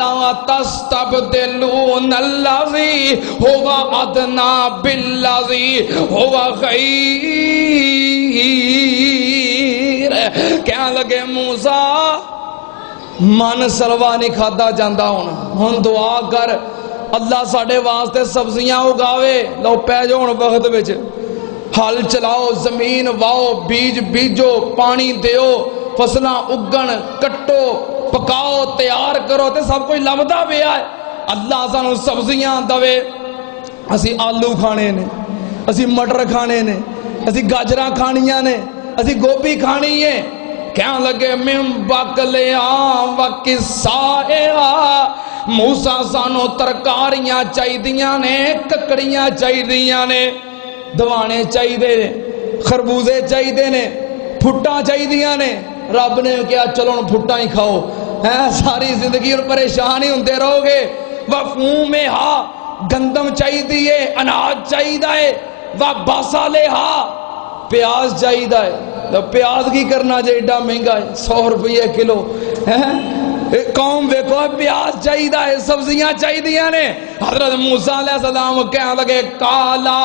تستبدلون الذي هو أدنى بالذي هو خير۔ کہنے لگے موسیٰ من سلوا نہیں کھادا جاندہ ہن دعا کر اللہ ساڑھے واسطے سبزیاں اگاوے، لو پہ جاؤ وقت بچ ہل چلاؤ، زمین واؤ، بیج بیجو، پانی دیو، فصلہ اگن کٹو پکاؤ تیار کرو تے سب کوئی لبدا پیا ہے۔ اللہ سانو سبزیاں دوے، اسی آلو کھانے نے، اسی مٹر کھانے نے، اسی گاجراں کھانیاں نے، اسی گوبھی کھانی ہے۔ کہنے لگے من بقلہا وقثائہا، موسیٰ سانو ترکاریاں چاہی دیاں نے، ککڑیاں چاہی دیاں نے، دوانے چاہی دے نے، خربوزے چاہی دے نے، پھٹاں چاہی دیاں نے۔ رب نے کیا چلو پھٹاں ہی کھاؤ، ساری زندگی اور پریشان ہی ہوندے رہو گے۔ وَفُومِهَا، گندم چاہی دیئے، اناج چاہی دائے، وَبَصَلِهَا، پیاز چاہی دائے۔ تو پیاز کی کرنا جائے ایڈا مہنگا ہے، 100 روپے کلو۔ قوم ویکھو پیاز چاہی دائے، سبزیاں چاہی دیاں نے۔ حضرت موسیٰ علیہ السلام کہنے لگے قالا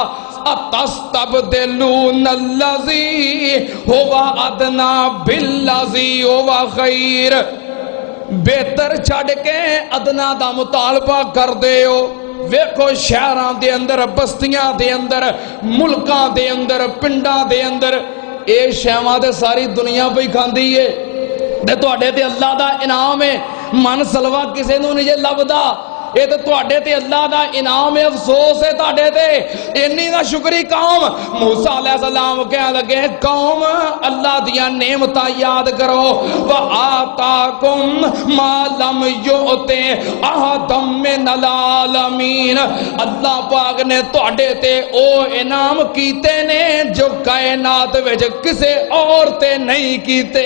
اتستبدلون الذی هو ادنی بالذی هو خیر۔ بہتر چھڑ کے ادنا دا مطالبہ کر دے ہو ویکھو شہراں دے اندر بستیاں دے اندر ملکاں دے اندر پنڈاں دے اندر اے شیواں تے ساری دنیا پہ کھاندی ہے تے تواڈے تے اللہ دا انعام ہے من سلوا کسے نوں نہیں جے لبدا یہ تو تواڈے تے اللہ دا انعام ہے افسوس ہے تواڈے تے انی دا شکری قوم موسیٰ علیہ السلام کہنے لگے قوم اللہ دیا نعمتاں یاد کرو وَآتَاكُمْ مَا لَمْ يُؤْتِ أَحَدًا مِّنَ الْعَالَمِينَ اللہ پاک نے تواڈے تے او انعام کیتے نے جو کائنات وچ کسے اور تے نہیں کیتے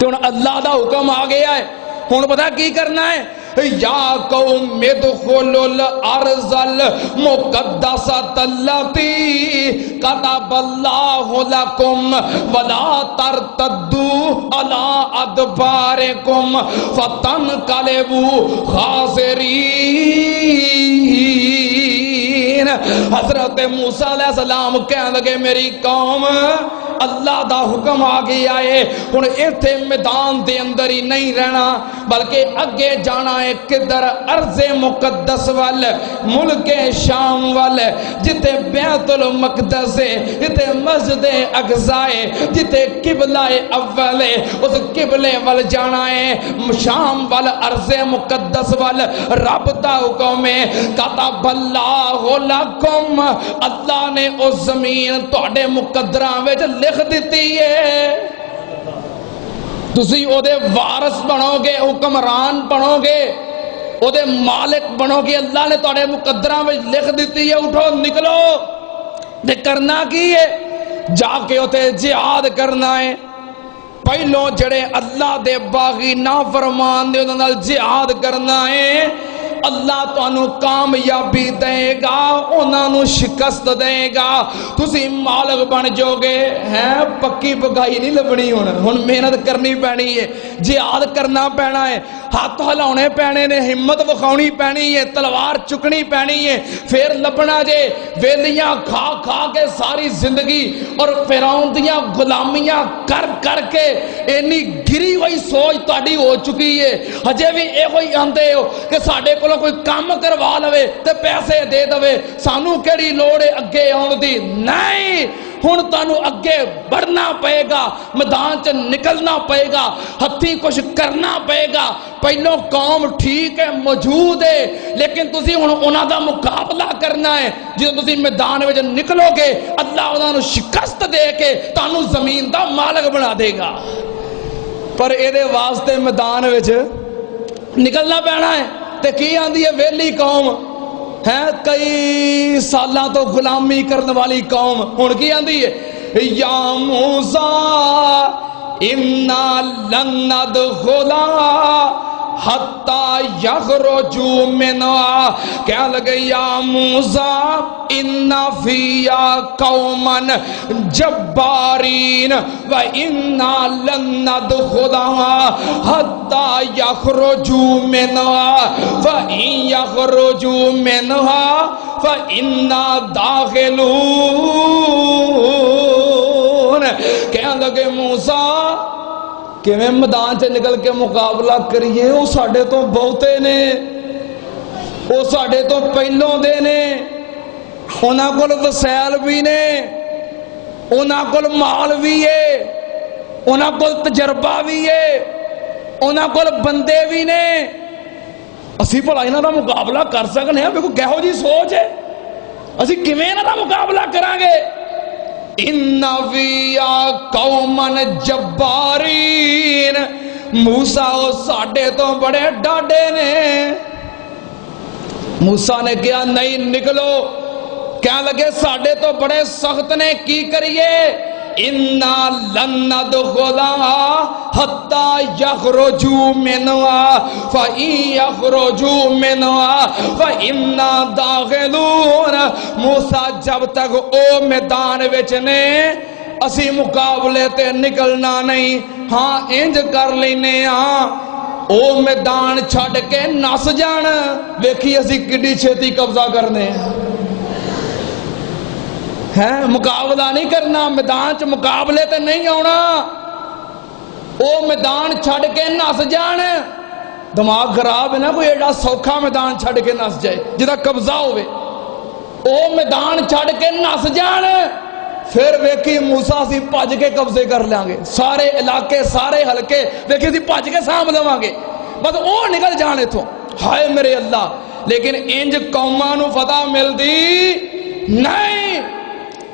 تو اللہ دا حکم آ گیا ہے ہن پتہ کی کرنا ہے یا قوم ادخلوا الارض المقدسۃ التي كتب الله لكم ولا ترتدوا على ادباركم فتنقلبوا خاسرین حضرت موسیٰ علیہ السلام کہنے لگے میری قوم اللہ دا حکم آ گیا ہے ہن ایتھے میدان دے اندر ہی نہیں رہنا بلکہ اگے جانا ہے کدھر ارض مقدس وال ملک شام وال جتے بیت المقدس ہے جتے مسجد اقصی ہے جتے قبلہ اول ہے اس قبلے وال جانا ہے شام وال ارض مقدس وال رب دا حکم ہے کتب اللہ لکم اللہ نے اس زمین تواڈے مقدراں وچ لکھ دیتی ہے تسی او دے وارث بنو گے حکمران بنو گے او دے مالک بنو گے اللہ نے تواڈے مقدراں وچ لکھ دیتی ہے اٹھو نکلو تے کرنا کی ہے جا کے اوتے جہاد کرنا ہے پہلو جڑے اللہ دے باغی نافرمان دے انہاں نال جہاد کرنا ہے اللہ تو انہوں کامیابی دے گا انہوں نے شکست دے گا تسی مالک بن جو گے ہیں پکی پکائی نہیں لبنی ہونا ہن محنت کرنی پینی ہے جہاد کرنا پینا ہے ہاتھ ہلاؤنے پینے نے ہمت وکھاؤنی پینی ہے تلوار چکنی پینی ہے پھر لبنا جے ویلیاں کھا کھا کے ساری زندگی اور فرعون دیاں غلامیاں کر کر کے اینی گری ہوئی سوچ تاڑی ہو چکی ہے ہجے بھی اے کوئی آندے ہو کہ ساڑے کو کوئی کام کروا لوے تے پیسے دے دوے سانو کیڑی لوڑے اگے آن دی نہیں ہن تانوں اگے بڑھنا پئے گا میدان چ نکلنا پئے گا ہتھی کچھ کرنا پئے گا پہلو قوم ٹھیک ہے موجود ہے لیکن تسی ہن انہاں دا مقابلہ کرنا ہے جدوں تسی میدان وچ نکلو گے اللہ انہاں نوں شکست دے کے تانوں زمین دا مالک بنا دے گا پر اے دے واسطے میدان وچ نکلنا پینا ہے تے کی آندی ہے ویلی قوم ہے کئی سالاں تو غلامی کرنے والی قوم ہن کی آندی ہے یا موسیٰ انا لن ندخلا حتی یخرجوا منہا کہنے لگے یا موسیٰ انا فیا قوما جبارین و انا لن ندخلها حتی یخرجوا منہا فإن یخرجوا منہا فإنا داخلون کہنے لگے موسیٰ کہ میں میدان سے نکل کے مقابلہ کریے وہ ساڑھے تو بہتے نے وہ ساڑھے تو پہلوں دے نے انہاں کول وسائل بھی نے انہاں کول مال بھی ہے انہاں کول تجربہ بھی ہے انہاں کول بندے بھی نے اسی بھلا انہاں دا مقابلہ کر سکنے ہیں بیکو کہو جی سوچ ہے اسی کیویں انہاں دا مقابلہ کریں گے ان فیا قوما جبارین موسیٰ وہ ساڑھے تو بڑے ڈاڈے نے موسیٰ نے کہا نہیں نکلو کہنے لگے ساڑھے تو بڑے سخت نے کی کریے انا لن ندخلها حتی یخرجوا منها فإن یخرجوا منها فإنا داخلون موسیٰ جب تک او میدان وچ نے اسی مقابلے تے نکلنا نہیں ہاں انج کر لینے ہاں او میدان چھڑ کے نس جان ویکھی اسی کڈی چھیتی قبضہ کرنے ہیں مقابلہ نہیں کرنا میدان چ مقابلے تے نہیں آنا وہ میدان چھڑ کے نس جان. دماغ خراب ہے نا, کوئی ایڈا سوکھا میدان چھڑ کے نس جائے جدا قبضہ ہوئے. وہ میدان چھڑ کے نس جان, پھر ویکھی موسیٰ سی پاج کے قبضے کر لیں گے, سارے علاقے سارے حلقے ویکھی سی پاج کے سام لواں گے, بس وہ نکل جانے تھوں. ہائے میرے اللہ, لیکن انج قوماں نو فتح ملدی نہیں,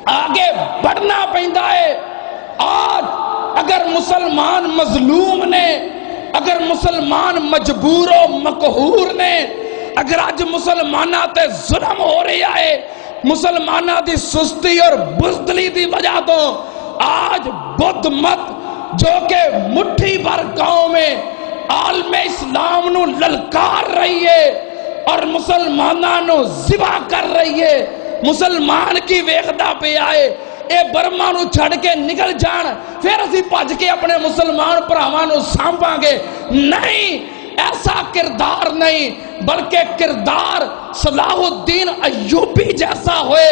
آگے بڑھنا پیندا ہے. آج اگر مسلمان مظلوم نے, اگر مسلمان مجبور و مقہور نے, اگر آج مسلمانہ تے ظلم ہو رہا ہے, مسلمانہ دی سستی اور بزدلی دی وجہ تو آج بدھ مت جو کہ مٹھی بھر گاؤں میں عالم اسلام نو للکار رہی ہے اور مسلمانہ نو ذبح کر رہی ہے, مسلمان کی ویخدہ پہ آئے اے برما نو چھڑ کے نکل جان, پھر اسی پاج کے اپنے مسلمان پراواں نو سانپاں گے. نہیں, ایسا کردار نہیں, بلکہ کردار صلاح الدین ایوبی جیسا ہوئے,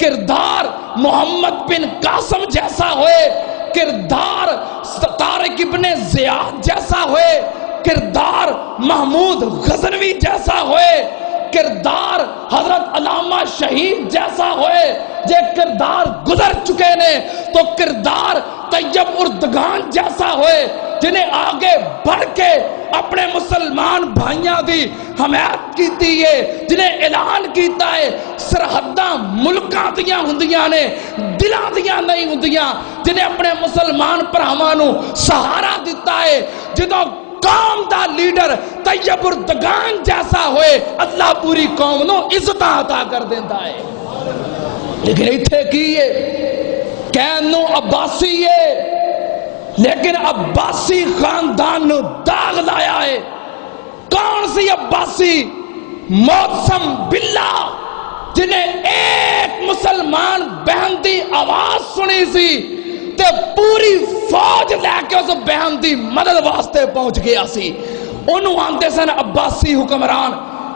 کردار محمد بن قاسم جیسا ہوئے, کردار طارق ابن زیاد جیسا ہوئے, کردار محمود غزنوی جیسا ہوئے, کردار حضرت علامہ شہید جیسا ہوئے. جے کردار گزر چکے نے تو کردار طیب اردگان جیسا ہوئے, جنہیں آگے بڑھ کے اپنے مسلمان بھائیاں دی حمایت کیتی ہے, جنہیں اعلان کیتا ہے سرحداں ملکاں دیاں ہوندیاں نے, دلاں دیاں نہیں ہوندیاں, جنہیں اپنے مسلمان پراواں نو سہارا دیتا ہے. جدوں قوم دا لیڈر طیب اردگان جیسا ہوئے, اللہ پوری قوم نو عزت عطا کر دیتا ہے. لیکن ایتھے کی ہے کہنو عباسی ہے, لیکن عباسی خاندان نو داغ لایا ہے. کون سی عباسی؟ موسم باللہ, جنہیں ایک مسلمان بہن دی آواز سنی سی تے پوری فوج لے کے اس بہن دی مدد واسطے پہنچ گیا سی. انہوں آندے سن عباسی حکمران,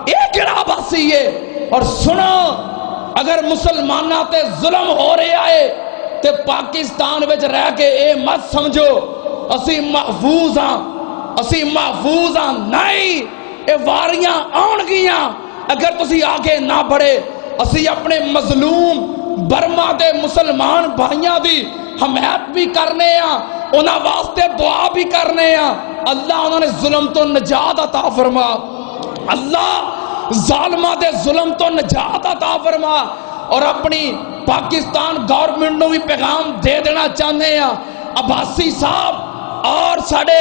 ایک کڑا عباسی ہے. اور سنو, اگر مسلمانہ تے ظلم ہو رہا ہے تے پاکستان وچ رہ کے اے مت سمجھو اسی محفوظ ہاں, اسی محفوظ ہاں. نہیں, اے واریاں آن گیاں اگر تسی آگے نہ بڑھے. اسی اپنے مظلوم برما دے مسلمان بھائیاں دی حمایت بھی کرنے ہاں, انہاں واسطے دعا بھی کرنے ہاں. اللہ انہوں نے ظلم تو نجات عطا فرما, اللہ ظالمہ دے ظلم تو نجات عطا فرما. اور اپنی پاکستان گورنمنٹ نو بھی پیغام دے دینا چاہتے ہیں, عباسی صاحب اور ساڑے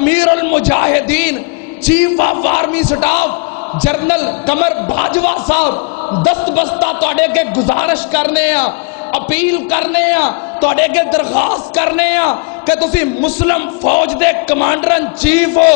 امیر المجاہدین chief of army staff general Qamar Bajwa صاحب دست بستہ توڑے کے گزارش کرنے ہیں, اپیل کرنے ہیں, توڑے کے درخواست کرنے ہیں کہ تسی مسلم فوج دے کمانڈرن چیف ہو.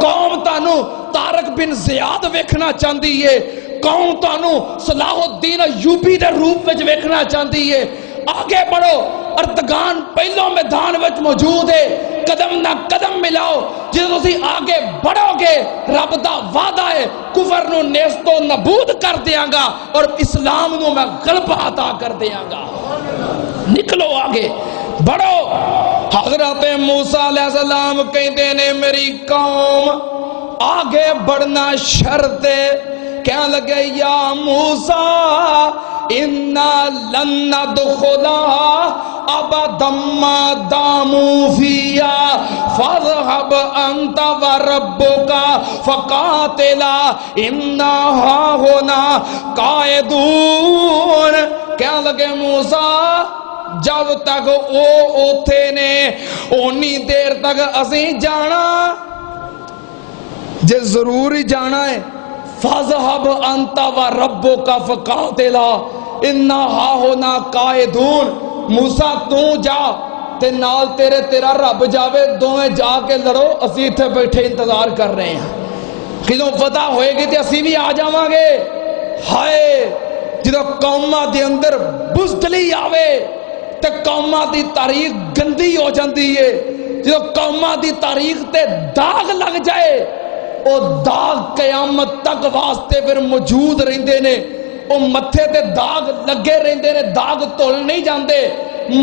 قوم تانو طارق بن زیاد ویکھنا چاندی ہے, قوم تانو صلاح الدین ایوبی دے روپ وچ ویکھنا چاندی ہے. آگے بڑھو, اردگان پہلو میدان وچ موجود ہے, قدم نہ قدم ملاؤ. جدوں تسی آگے بڑھو گے رب دا وعدہ ہے کفر نو نیست و نابود کر دیاں گا اور اسلام نو میں غلبہ عطا کر دیاں گا. نکلو آگے بڑھو. حضرت موسیٰ علیہ السلام کہتے نے میری قوم آگے بڑھنا شرط ہے. کہنے لگے یا موسیٰ اِنَّا لَن نَدْخُلَهَا أَبَدًا مَا دَامُوا فِيهَا فَاذْهَبْ أَنْتَ وَرَبُّكَ فَقَاتِلَا إِنَّا هَاهُنَا قَاعِدُونَ. کہنے لگے موسیٰ جب تک او اوتھے نے اونی دیر تک اسی جانا, جے ضروری جانا ہے. فَاذْهَبْ أَنْتَ وَرَبُّكَ فَقَاتِلَا إِنَّا هَاهُنَا قَاعِدُونَ. موسیٰ تو جا تے نال تیرا رب جاوے, دوویں جا کے لڑو, اسی ایتھے بیٹھے انتظار کر رہے ہیں. کدوں فتح ہوئے گی تے اسی بھی آ جاواں گے. ہائے جدوں قوماں دے اندر بزدلی آوے تے قوماں دی تاریخ گندی ہو جاندی ہے. جدوں قوماں دی تاریخ تے داغ لگ جائے او داغ قیامت تک واسطے پھر موجود رہندے نے. او متھے تے داغ لگے رہندے نے, داغ تول نہیں جاندے.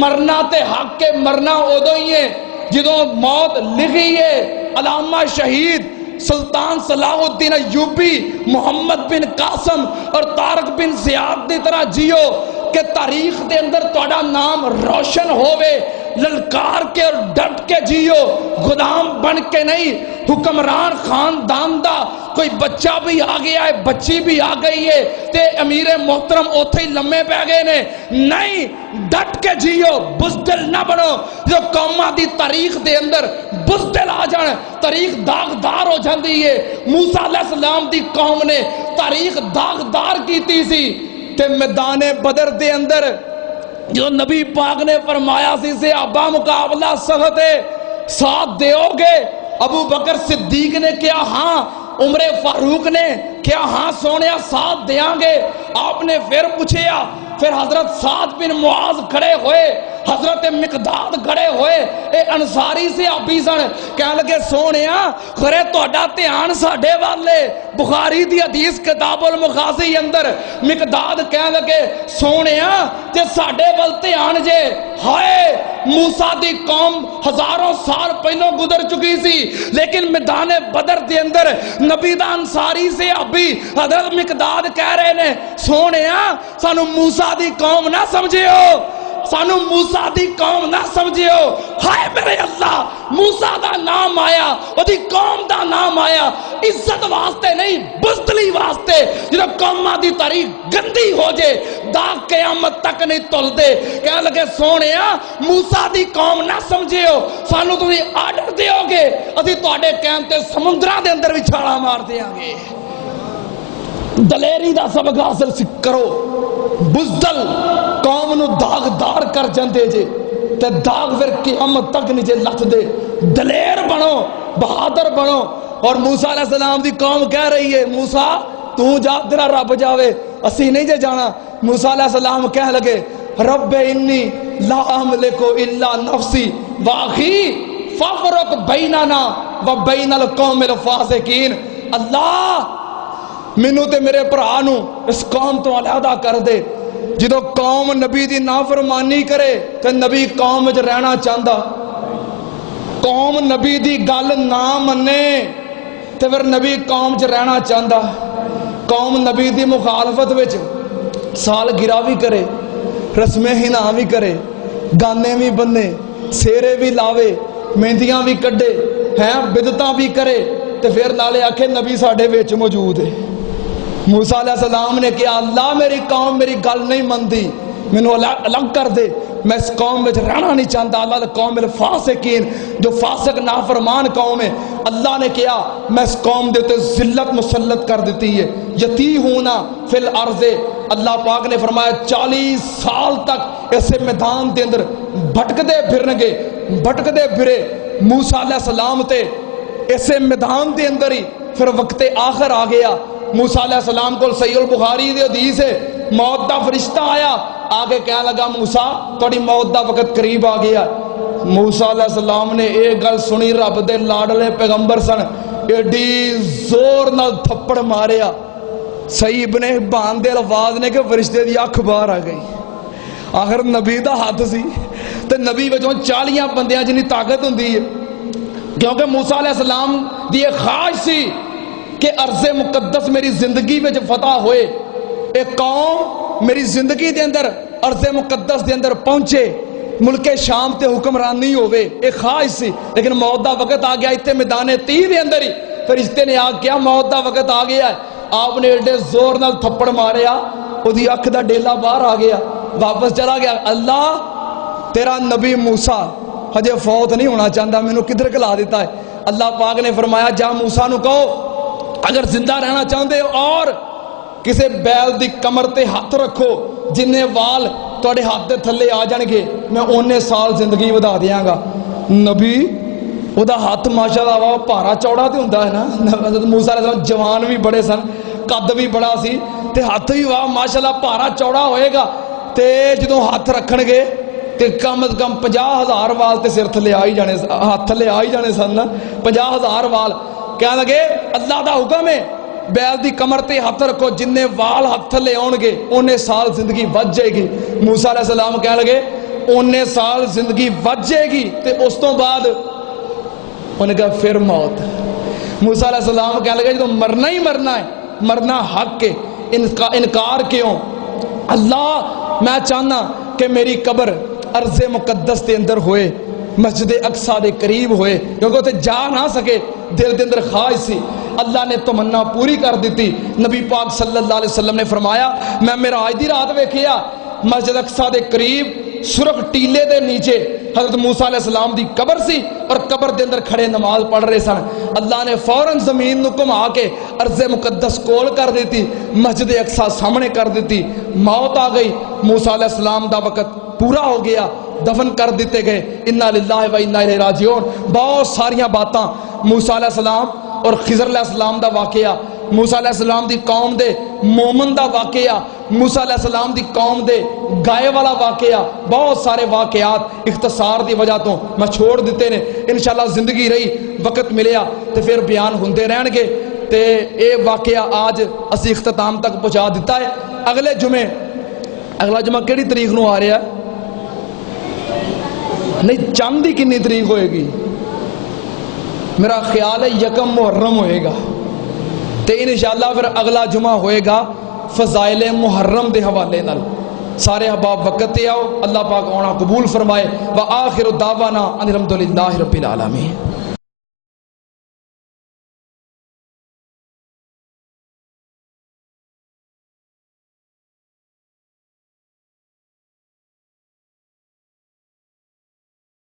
مرنا تے حق کے مرنا ادو ہی ہے جدوں موت لکھی ہے علامہ شہید سلطان صلاح الدین ایوبی محمد بن قاسم اور طارق بن زیاد دی طرح جیو کہ تاریخ دے اندر تہاڈا نام روشن ہووے، للکار کے اور ڈٹ کے جیو، غلام بن کے نہیں۔ حکمران خاندان دا کوئی بچہ بھی آ گیا ہے، بچی بھی آ گئی ہے تے امیر محترم اوتھے ہی لمے پہ گئے نے، نہیں ڈٹ کے جیو، بزدل نہ بنو۔ جو قوماں دی تاریخ دے اندر بزدل آ جان تاریخ داغدار ہو جاندی ہے۔ موسیٰ علیہ السلام دی قوم نے تاریخ داغدار کیتی سی تے میدان بدر دے اندر جو نبی پاک نے فرمایا سی صحابہ مقابلہ سخت ہے، ساتھ دیو گے؟ ابو بکر صدیق نے کیا ہاں، عمر فاروق نے کیا ہاں سونیا ساتھ دیاں گے۔ آپ نے پھر پوچھیا، پھر حضرت سعد بن معاذ کھڑے ہوئے، حضرت مقداد کھڑے ہوئے، اے انصاری سے آبی سن، کہنے لگے سونیا خرے تہاڈا دھیان ساڈے والے۔ بخاری دی حدیث کتاب المغازی اندر مقداد کہنے لگے سونیا تے ساڈے ول دھیان جے، ہائے موسیٰ دی قوم ہزاروں سال پہلوں گزر چکی سی، لیکن میدان بدر دے اندر نبی دا انصاری سے آبی حضرت مقداد کہہ رہے نے سونیا سانو موسیٰ دی قوم نہ سمجھیو، سانو موسیٰ دی قوم نہ سمجھیو۔ ہائے میرے اللہ، موسیٰ دا نام آیا، وہ دی قوم دا نام آیا، عزت واسطے نہیں بزدلی واسطے۔ جنہوں قومہ دی تاریخ گندی ہو جے داغ قیامت تک نہیں تل دے۔ کہنے لگے سونیا موسیٰ دی قوم نہ سمجھیو، سانو تھی آرڈر دیو گے اسی تواڈے کہن تے سمندراں دے اندر بھی چھاڑا مار دیاں گے۔ دلیری دا سبق حاصل کرو، بزدل قوم نو داغدار کر جاندے جے تے داغ پھر قیامت تک نہیں جے لت دے۔ دلیر بنو، بہادر بنو۔ اور موسیٰ علیہ السلام دی قوم کہہ رہی ہے موسیٰ تو جا، تیرا رب جاوے، اسی نہیں جے جانا۔ موسیٰ علیہ السلام کہہ لگے رب انی لا املکو الا نفسی واخی فافرق بیننا و بین القوم الفاسقین۔ اللہ مینوں تے میرے بھرا نو اس قوم تو علیحدہ کر دے۔ جدو قوم نبی دی نافرمانی کرے تے نبی قوم وچ رہنا چاہندا، قوم نبی دی گل نہ منے تے پھر نبی قوم وچ رہنا چاہندا۔ قوم نبی دی مخالفت وچ سال گرا بھی کرے، رسم ہنا بھی کرے، گانے بھی بننے، سیرے بھی لاوے، مہندیاں بھی کڈے، ہیں بدعتاں بھی کرے تے پھر نالے آکھے نبی ساڈے وچ موجود ہے۔ موسیٰ علیہ السلام نے کہا اللہ میری قوم میری گل نہیں مندی، مینوں الگ کر دے، میں اس قوم میں رہنا نہیں چاہتا۔ اللہ قوم الفاسقین، جو فاسق نافرمان قوم ہے، اللہ نے کہا میں اس قوم دیتے ذلت مسلط کر دیتی ہے۔ یتیہونا فی الارض، اللہ پاک نے فرمایا 40 سال تک ایسے میدان دے اندر بھٹکدے پھرنگے، بھٹکدے پھرے موسیٰ علیہ السلام تے ایسے میدان دے اندر ہی۔ پھر وقت آخر آ گیا، موسیٰ علیہ السلام کو صحیح البخاری دی حدیث ہے، موت دا فرشتہ آیا، آگے کہنے لگا موسیٰ تھوڑی موت دا وقت قریب آ گیا۔ موسیٰ علیہ السلام نے ایک گل سنی، رب دے لاڈلے پیغمبر سن، ایڈی زور نال تھپڑ ماریا، صحیح ابن حبان دے الفاظ نے کہ فرشتے دی اکھ باہر آ گئی۔ آخر نبی دا ہاتھ سی تے نبی وچوں 40 بندیاں جنی طاقت ہوندی ہے، کیونکہ موسیٰ علیہ السلام دی ایک خواہش سی کہ ارض مقدس میری زندگی میں فتح ہوئے، ایک قوم میری زندگی دے اندر ارض مقدس دے اندر پہنچے، ملک شام تے حکمرانی ہوئے، ایک خواہش سی۔ لیکن موت دا وقت آ گیا، اتنے میدان تیہ دے اندر ہی فرشتے نے آ کیا موت دا وقت آ گیا ہے۔ آپ نے ایڈے زور نال تھپڑ ماریا، وہ دی اکھ دا ڈیلا باہر آ گیا، واپس چلا گیا۔ اللہ تیرا نبی موسیٰ ہجے فوت نہیں ہونا چاہتا، میں نے کدھر کلا دیتا ہے۔ اللہ پاک نے فرمایا جا موسیٰ نو کہو اگر زندہ رہنا چاہتے ہو اور کسے بیل دی کمر تے ہاتھ رکھو، جنہیں وال توڑے ہاتھ دے تھلے آ جان گے میں اونے سال زندگی ودا دیاں گا۔ نبی او دا ہاتھ ماشاءاللہ وہ پارا چوڑا تے ہوندا ہے نا، حضرت موسیٰ علیہ السلام جوان بھی بڑے سن، قد بھی بڑا سی تے ہاتھ بھی واہ ماشاءاللہ پارا چوڑا ہوئے گا، تے جدوں ہاتھ رکھن گے تے کم از کم 50,000 وال تے سر تھلے آئی جانے، ہاتھ تھلے آئی جانے سن، 50,000 وال۔ کہنے لگے اللہ دا حکم ہے بیل دی کمر تے ہاتھ رکھو، جننے وال ہاتھ تھلے آن گے اونے سال زندگی بچ جائے گی۔ موسیٰ علیہ السلام کہنے لگے اونے سال زندگی بچ جائے گی تے اس تو بعد انہیں کہا پھر موت. موسیٰ علیہ السلام کہنے لگا تو مرنا ہی مرنا ہے, مرنا حق کے, انکار کیوں؟ اللہ میں چاہنا کہ میری قبر ارض مقدس دے اندر ہوئے, مسجد اقصی دے قریب ہوئے, کیونکہ تے جا نہ سکے, دل دے اندر خواہش سی. اللہ نے تمنا پوری کر دیتی. نبی پاک صلی اللہ علیہ وسلم نے فرمایا میں معراج دی رات ویکھیا مسجد اقصی دے قریب سرخ ٹیلے دے نیچے حضرت موسیٰ علیہ السلام دی قبر سی اور قبر دے اندر کھڑے نماز پڑھ رہے سن. اللہ نے فوراً زمین نو گھما کے ارض مقدس کول کر دیتی, مسجد اقصی سامنے کر دیتی. موت آ گئی, موسیٰ علیہ السلام دا وقت پورا ہو گیا, دفن کر دیتے گئے. انا للہ و انا الیہ راجعون. بہت ساریاں باتاں موسیٰ علیہ السلام اور خضر علیہ السلام دا واقعہ, موسیٰ علیہ السلام دی قوم دے مومن دا واقعہ, موسیٰ علیہ السلام دی قوم دے گائے والا واقعہ, بہت سارے واقعات اختصار دی وجہ تو میں چھوڑ دیتے نے. انشاءاللہ زندگی رہی وقت ملیا تو پھر بیان ہوندے رہن گے. تے اے واقعہ آج اسی اختتام تک پہنچا دیتا ہے. اگلے جمعے, اگلا جمعہ کیڑی تاریخ نو آ رہا ہے؟ نہیں, چاند دی کنی تاریخ ہوئے گی؟ میرا خیال ہے یکم محرم ہوئے گا. تے انشاءاللہ پھر اگلا جمعہ ہوئے گا فضائل محرم دے حوالے نال. سارے احباب وقت تے آؤ, اللہ پاک آنا قبول فرمائے. وآخر دعوانا ان الحمدللہ رب العالمین.